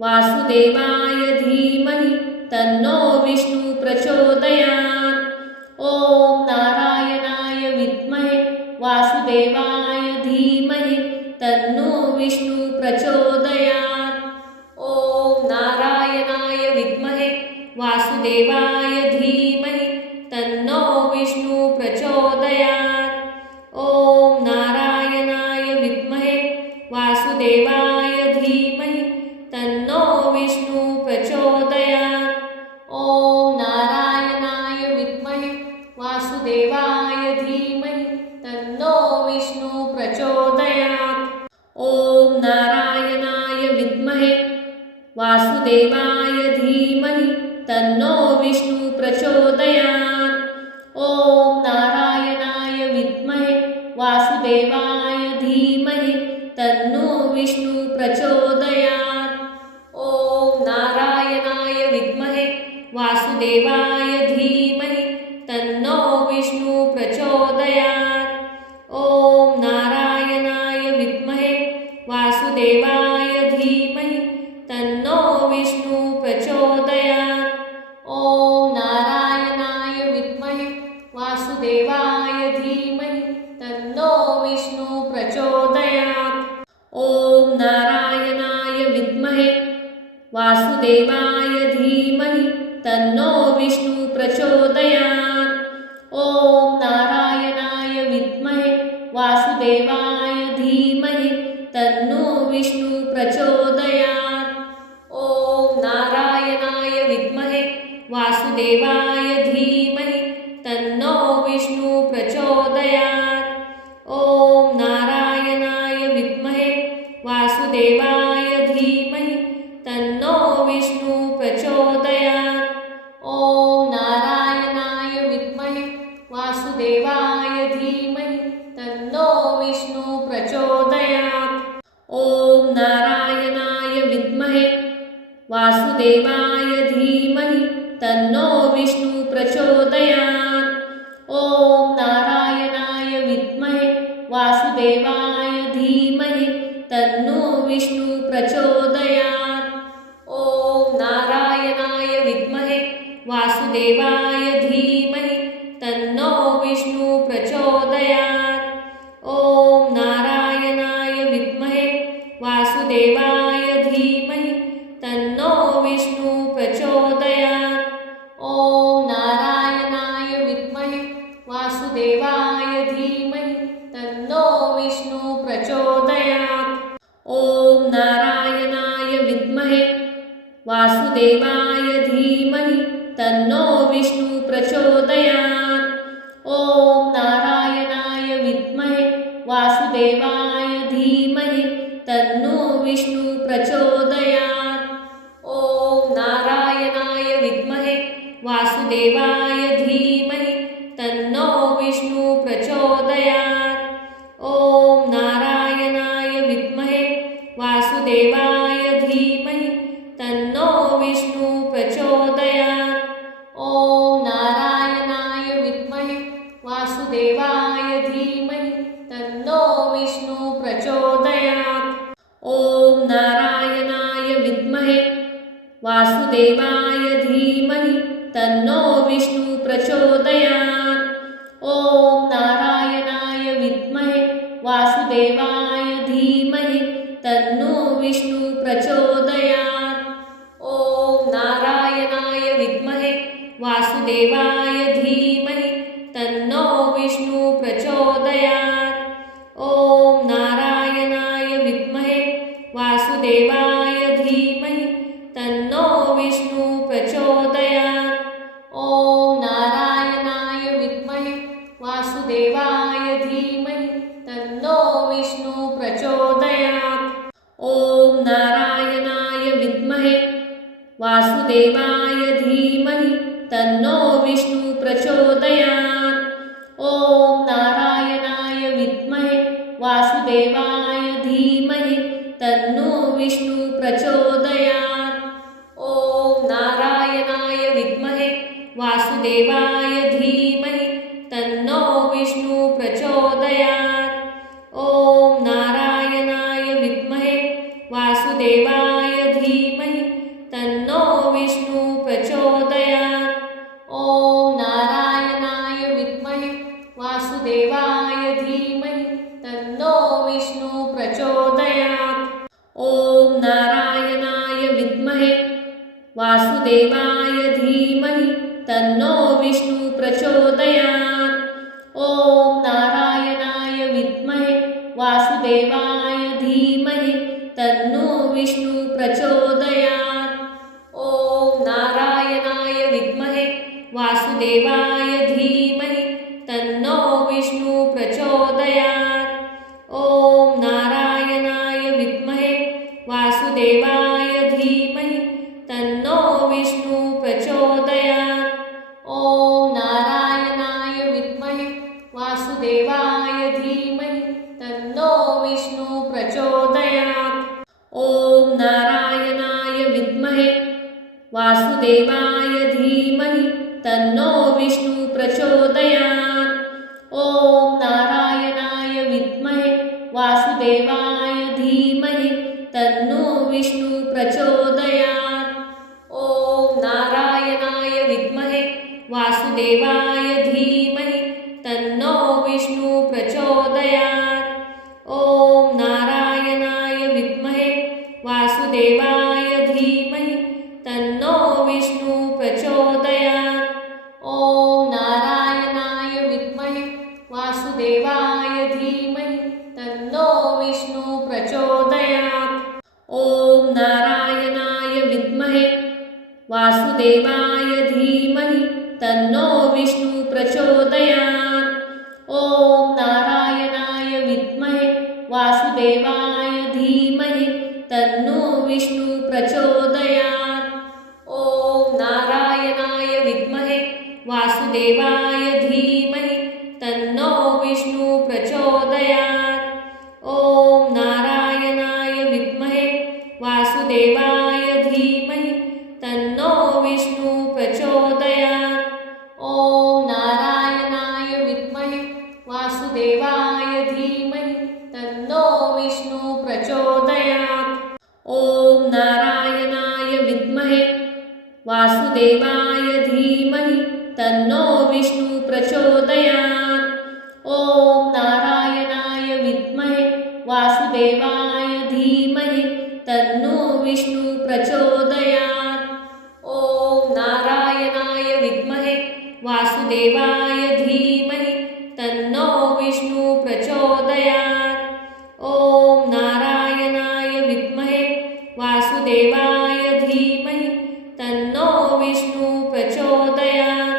वासुदेवाय धीमहि तन्नो विष्णु प्रचोदयात्। ॐ नारायणाय विद्महे वासुदेवाय धीमहि तन्नो विष्णु प्रचोदयात्। ॐ नारायणाय विद्महे वासुदेवाय धीमहि तन्नो विष्णु प्रचोदयात्। ॐ नारायणाय विद्महे वासुदेवाय धीमहि तन्नो विष्णु प्रचोदयात्। ॐ नारायणाय विद्महे वासुदेवाय धीमहि तन्नो विष्णु प्रचोदयात्। ॐ नारायणाय विद्महे वासुदेवाय धीमहि तन्नो विष्णु प्रचोदयात्। ॐ नारायणाय विद्महे वासुदेवाय धीमहि तन्नो विष्णु प्रचोदयात्। वासुदेवाय धीमहि तन्नो विष्णु प्रचोदयात्। ॐ नारायणाय विद्महे वासुदेवाय धीमहि तन्नो विष्णु प्रचोदयात्। ॐ नारायणाय विद्महे वासुदेवाय धीमहि तन्नो विष्णु प्रचोदयात्। ॐ नारायणाय विद्महे वासुदेवाय धीमहि तन्नो विष्णु प्रचोदयात्। ॐ नारायणाय विद्महे वासुदेवाय धीमहि तन्नो विष्णु प्रचोदयात्। ॐ नारायणाय विद्महे वासुदेवाय धीमहि तन्नो विष्णु प्रचोदयात्। ॐ नारायणाय विद्महे वासुदेवाय धीमहि तन्नो विष्णु प्रचोदयात्। ॐ नारायणाय विद्महे वासुदेवाय धीमहि तन्नो विष्णु प्रचोदयात्। ॐ नारायणाय विद्महे वासुदेवाय धीमहि तन्नो विष्णु प्रचोदयात्। ॐ नारायणाय विद्महे वासुदेवाय धीमहि तन्नो विष्णु प्रचोदयात्। ॐ नारायणाय विद्महे वासुदेवाय धीमहि तन्नो विष्णु प्रचोदयात्। ॐ नारायणाय विद्महे वासुदेवाय धीमहि तन्नो विष्णु प्रचोदयात्। ॐ नारायणाय विद्महे वासुदेवाय धीमहि तन्नो विष्णु प्रचोदयात्। ॐ नारायणाय विद्महे वासुदेवाय धीमहि तन्नो विष्णु प्रचोदयात्। ॐ नारायणाय विद्महे वासुदेवाय धीमहि तन्नो विष्णु प्रचोदयात्। ॐ नारायणाय विद्महे वासुदेवाय धीमहि तन्नो विष्णु प्रचोदयात्। ॐ नारायणाय विद्महे वासुदेवाय धीमहि तन्नो विष्णु प्रचोदयात्। ॐ नारायणाय विद्महे वासुदेवाय धीमहि तन्नो विष्णु प्रचोदयात्। ॐ नारायणाय विद्महे वासुदेवाय धीमहि तन्नो विष्णु प्रचोदयात्। ॐ नारायणाय विद्महे वासुदेवाय धीमहि तन्नो विष्णु प्रचोदयात्। ॐ नारायणाय विद्महे वासुदेवाय धीमहि तन्नो विष्णु प्रचोदयात्। ॐ नारायणाय विद्महे वासुदेवाय धीमहि तन्नो विष्णु प्रचोदयात्। ॐ नारायणाय विद्महे वासुदेवाय धीमहि तन्नो विष्णु प्रचोदयात्। ॐ नारायणाय विद्महे वासुदेवाय धीमहि तन्नो विष्णु प्रचोदयात्। ॐ नारायणाय विद्महे वासुदेवाय धीमहि तन्नो विष्णु प्रचोदयात्। ॐ नारायणाय विद्महे वासुदेवाय धीमहि तन्नो विष्णु प्रचोदयात्। ॐ नारायणाय विद्महे वासुदेवाय धीमहि तन्नो विष्णु प्रचोदयात्। ॐ नारायणाय विद्महे वासुदेवाय धीमहि तन्नो विष्णु प्रचोदयात्। ॐ नारायणाय विद्महे वासुदेवाय धीमहि तन्नो विष्णु प्रचोदयात्। ॐ नारायणाय विद्महे वासुदेवाय धीमहि तन्नो विष्णु प्रचोदयात्। ॐ नारायणाय विद्महे वासुदेवाय धीमहि तन्नो विष्णु प्रचोदयात्। ॐ नारायणाय विद्महे वासुदेवाय धीमहि तन्नो विष्णु प्रचोदयात्। ॐ नारायणाय विद्महे वासुदेवाय धीमहि तन्नो विष्णु प्रचोदयात्। ॐ नारायणाय विद्महे वासुदेवाय धीमहि तन्नो विष्णु प्रचोदयात्। ओम नारायणाय विद्महे वासुदेवाय धीमहि तन्नो विष्णु प्रचोदयात्। ओम नारायणाय विद्महे वासुदेवाय धीमहि तन्नो विष्णु प्रचोदयात्। ओम नारायणाय विद्महे वासुदेवाय धीमहि तन्नो विष्णु प्रचोदयात्। ओम नारायणाय विद्महे वासुदेवाय धीमहि तन्नो विष्णु प्रचोदयात्। ओम नारायणाय विद्महे वासुदेवाय धीमहि तन्नो विष्णु प्रचोदयात्। ओम नारायणाय विद्महे वासुदेवाय धीमहि तन्नो विष्णु प्रचोदयात्। ओम नारायणाय विद्महे वासुदेवाय धीमहि तन्नो विष्णु प्रचोदयात्। ओम नारायणाय विद्महे वासुदेवाय धीमहि तन्नो विष्णु प्रचोदयात्। ओम नारायणाय विद्महे वासुदेवाय धीमहि तन्नो विष्णु प्रचोदयात्। ओम नारायणाय विद्महे वासुदेवाय धीमहि तन्नो विष्णु प्रचोदयात्। ओम नारायणाय विद्महे वासुदेवाय धीमहि तन्नो विष्णु प्रचोदयात्। ओम नारायणाय विद्महे वासुदेवाय धीमहि तन्नो विष्णु प्रचोदयात्।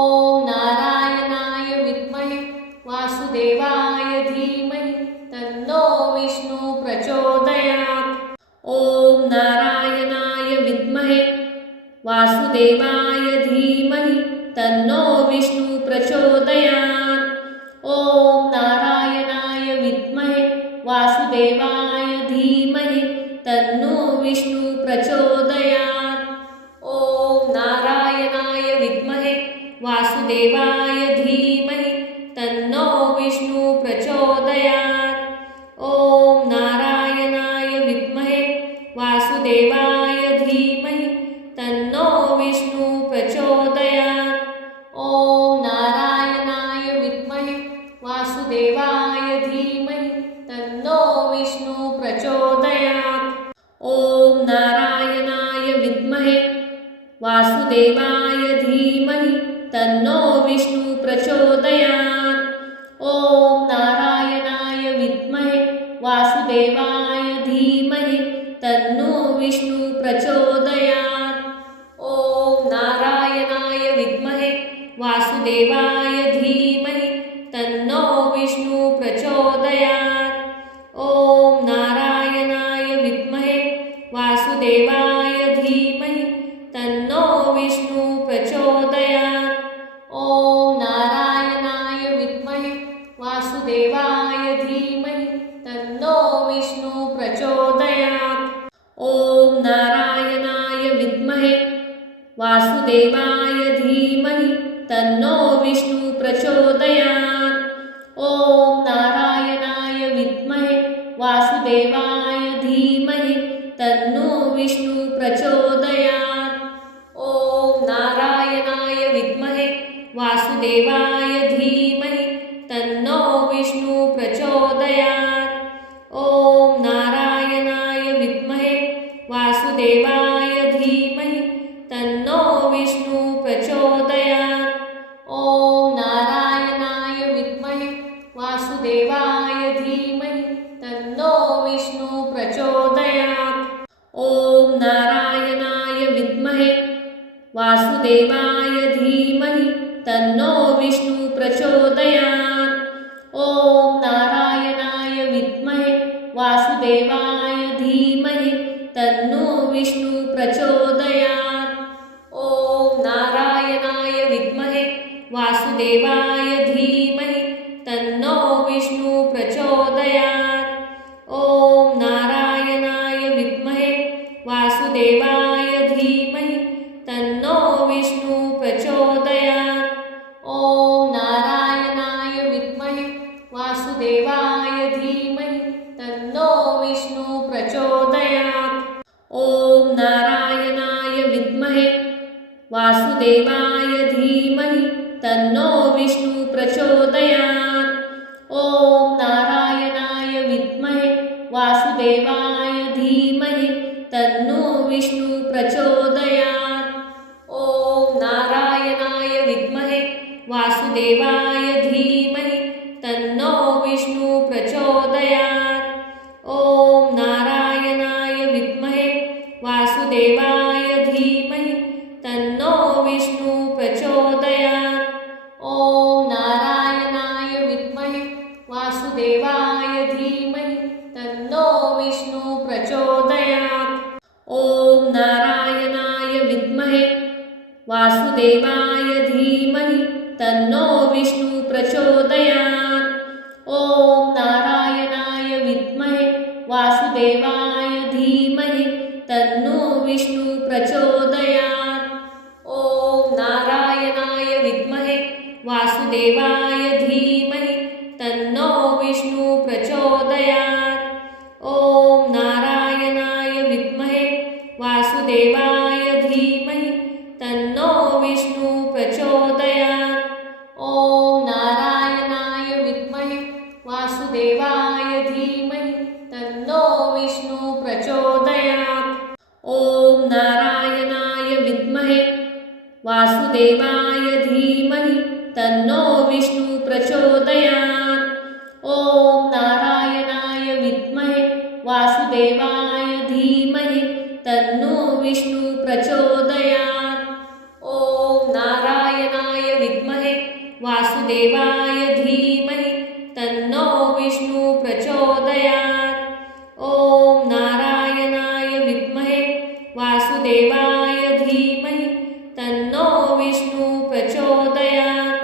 ओम नारायणाय विद्महे वासुदेवाय धीमहि तन्नो विष्णु प्रचोदयात्। ओम नारायणाय विद्महे वासुदेवाय धीमहि तन्नो विष्णु प्रचोदयात्। ओम नारायणाय विद्महे वासुदेवाय धीमहि तन्नो विष्णु प्रचोदयात्। ओम नारायणाय विद्महे वासुदेवाय धीमहि तन्नो विष्णु प्रचोदयात्। ओम नारायणाय विद्महे वासुदेवाय धीमहि तन्नो विष्णु प्रचोदयात्। ओम नारायणाय विद्महे वासुदेवाय धीमहि तन्नो विष्णु प्रचोदयात्। ओम नारायणाय विद्महे वासुदेवाय धीमहि तन्नो विष्णु प्रचोदयात्। ओम नारायणाय विद्महे वासुदेवाय धीमहि तन्नो विष्णु प्रचोदयात्। ओम नारायणाय विद्महे वासुदेवाय धीमहि तन्नो विष्णु प्रचोदयात्। ओम नारायणाय विद्महे वासुदेवाय धीमहि तन्नो विष्णु प्रचोदयात्। ओम नारायणाय विद्महे वासुदेवाय धीमहि तन्नो विष्णु प्रचोदयात्। ओम नारायणाय विद्महे वासुदेवाय धीमहि तन्नो विष्णु प्रचोदयात्। ओम नारायणाय विद्महे वासुदेवाय धीमहि तन्नो विष्णु प्रचोदयात्। ओम नारायणाय विद्महे वासुदेवाय धीमहि तन्नो विष्णु प्रचोदयात्। ओम नारायणाय विद्महे वासुदेवाय धीमहि तन्नो विष्णु प्रचोदयात्। ओम नारायणाय विद्महे वासुदेवाय धीमहि तन्नो विष्णु प्रचोदयात्। ओम नारायणाय विद्महे वासुदेवाय धीमहि तन्नो विष्णु प्रचोदयात्। ओम नारायणाय विद्महे वासुदेवाय धीमहि तन्नो विष्णु प्रचोदयात्। ओम नारायणाय विद्महे वासुदेवाय धीमहि तन्नो विष्णु प्रचोदयात्। ओम नारायणाय विद्महे वासुदेवाय धीमहि तन्नो विष्णु प्रचोदयात्। ओम नारायणाय विद्महे वासुदेवाय धीमहि तन्नो विष्णु प्रचोदयात्। ॐ नारायणाय विद्महे वासुदेवाय धीमहि तन्नो विष्णु प्रचोदयात्। ॐ नारायणाय विद्महे वासुदेवाय धीमहि तन्नो विष्णु प्रचोदयात्। ॐ नारायणाय विद्महे वासुदेवाय धीमहि तन्नो विष्णु प्रचोदयात्। ॐ नारायणाय विद्महे वासुदेवाय धीमहि तन्नो विष्णु प्रचोदयात्। ॐ नारायणाय विद्महे वासुदेवाय धीमहि तन्नो विष्णु प्रचोदयात्। ॐ नारायणाय विद्महे वासुदेवाय धीमहि तन्नो विष्णु प्रचोदयात्। ॐ नारायणाय विद्महे वासुदेवाय धीमहि तन्नो विष्णु प्रचोदयात्। ॐ नारायणाय विद्महे वासुदेवाय धीमहि तन्नो विष्णु प्रचोदयात्। ॐ नारायणाय विद्महे वासुदेवाय धीमहि तन्नो विष्णु प्रचोदयात्। ॐ नारायणाय विद्महे वासुदेवाय धीमहि तन्नो विष्णु प्रचोदयात्। ॐ नारायणाय विद्महे वासुदेवाय धीमहि तन्नो विष्णु प्रचोदयात्। ॐ नारायणाय विद्महे वासुदेवाय धीमहि तन्नो विष्णु प्रचोदयात्। ॐ नारायणाय विद्महे वासुदेवाय धीमहि तन्नो विष्णु प्रचोदयात्। ॐ नारायणाय विद्महे वासुदेवाय धीमहि तन्नो विष्णु प्रचोदयात्।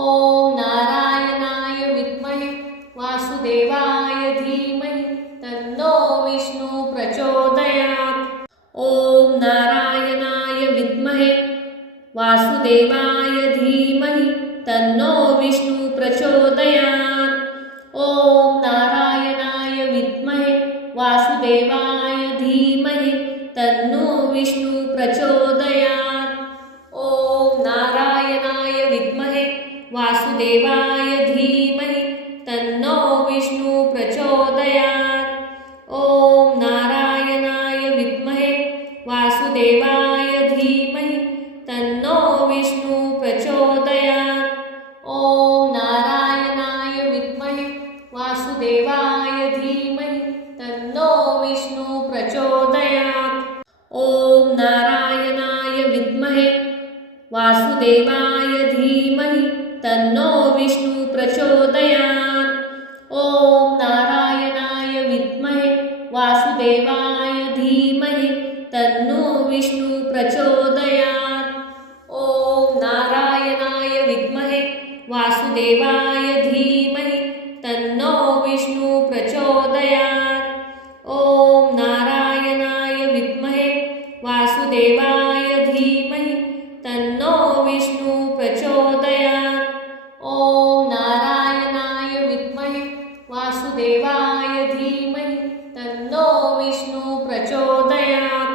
ॐ नारायणाय विद्महे वासुदेवाय धीमहि तन्नो विष्णु प्रचोदयात्। ॐ नारायणाय विद्महे वासुदेवाय धीमहि तन्नो विष्णु प्रचोदयात्। ॐ नारायणाय विद्महे वासुदेवाय धीमहि तन्नो विष्णु प्रचोदयात्। ॐ नारायणाय विद्महे वासुदेवाय धीमहि तन्नो विष्णु प्रचोदयात्। ॐ नारायणाय विद्महे वासुदेवाय धीमहि तन्नो विष्णु प्रचोदयात्। ॐ नारायणाय विद्महे वासुदेवाय धीमहि तन्नो विष्णु प्रचोदयात्। ॐ नारायणाय विद्महे वासुदेवाय धीमहि तन्नो विष्णु प्रचोदयात्। ॐ नारायणाय विद्महे वासुदेवाय धीमहि तन्नो विष्णु प्रचोदयात्। ॐ नारायणाय विद्महे वासुदेवाय धीमहि तन्नो विष्णु प्रचोदयात्। ॐ नारायणाय विद्महे वासुदेवाय धीमहि तन्नो विष्णु प्रचोदयात्। ॐ नारायणाय विद्महे वासुदेवाय धीमहि तन्नो विष्णु प्रचोदयात्।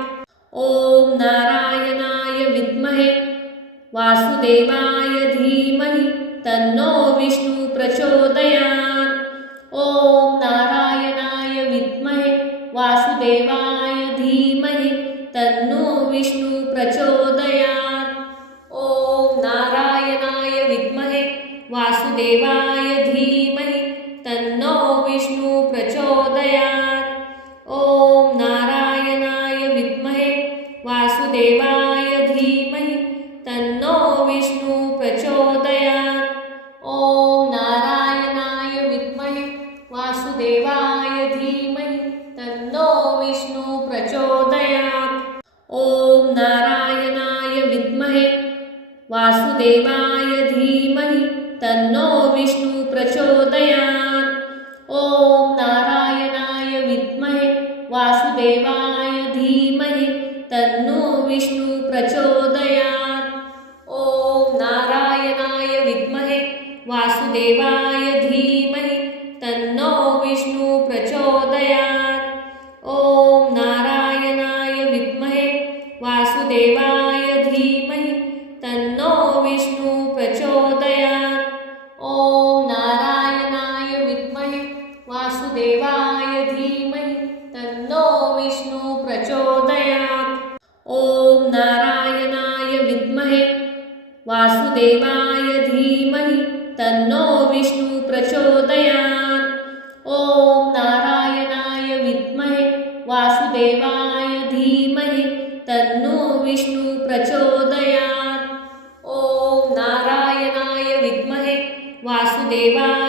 ॐ नारायणाय विद्महे वासुदेवाय धीमहि तन्नो विष्णु प्रचोदयात्। ॐ नारायणाय विद्महे वासुदेवाय धीमहि तन्नो विष्णु प्रचोदयात्। ॐ नारायणाय विद्महे वासुदेवाय धीमहि तन्नो विष्णु प्रचोदयात्। ॐ नारायणाय विद्महे वासुदेवाय धीमहि तन्नो विष्णु प्रचोदयात्। ॐ नारायणाय विद्महे वासुदेवाय धीमहि तन्नो विष्णु प्रचोदयात्। ॐ नारायणाय विद्महे वासुदेवाय धीमहि तन्नो विष्णु प्रचोदयात्। ॐ नारायणाय विद्महे वासुदेवाय धीमहि तन्नो विष्णु प्रचोदयात्। ॐ नारायणाय विद्महे वासुदेवाय धीमहि तन्नो विष्णु प्रचोदयात्। विष्णु प्रचोदयात्। ओम नारायणाय विद्महे वासुदेवाय धीमहि तन्नो विष्णु प्रचोदयात्। ओम नारायणाय विद्महे वासुदेवाय धीमहि तन्नो विष्णु प्रचोदयात्। ओम नारायणाय विद्महे वासुदेवाय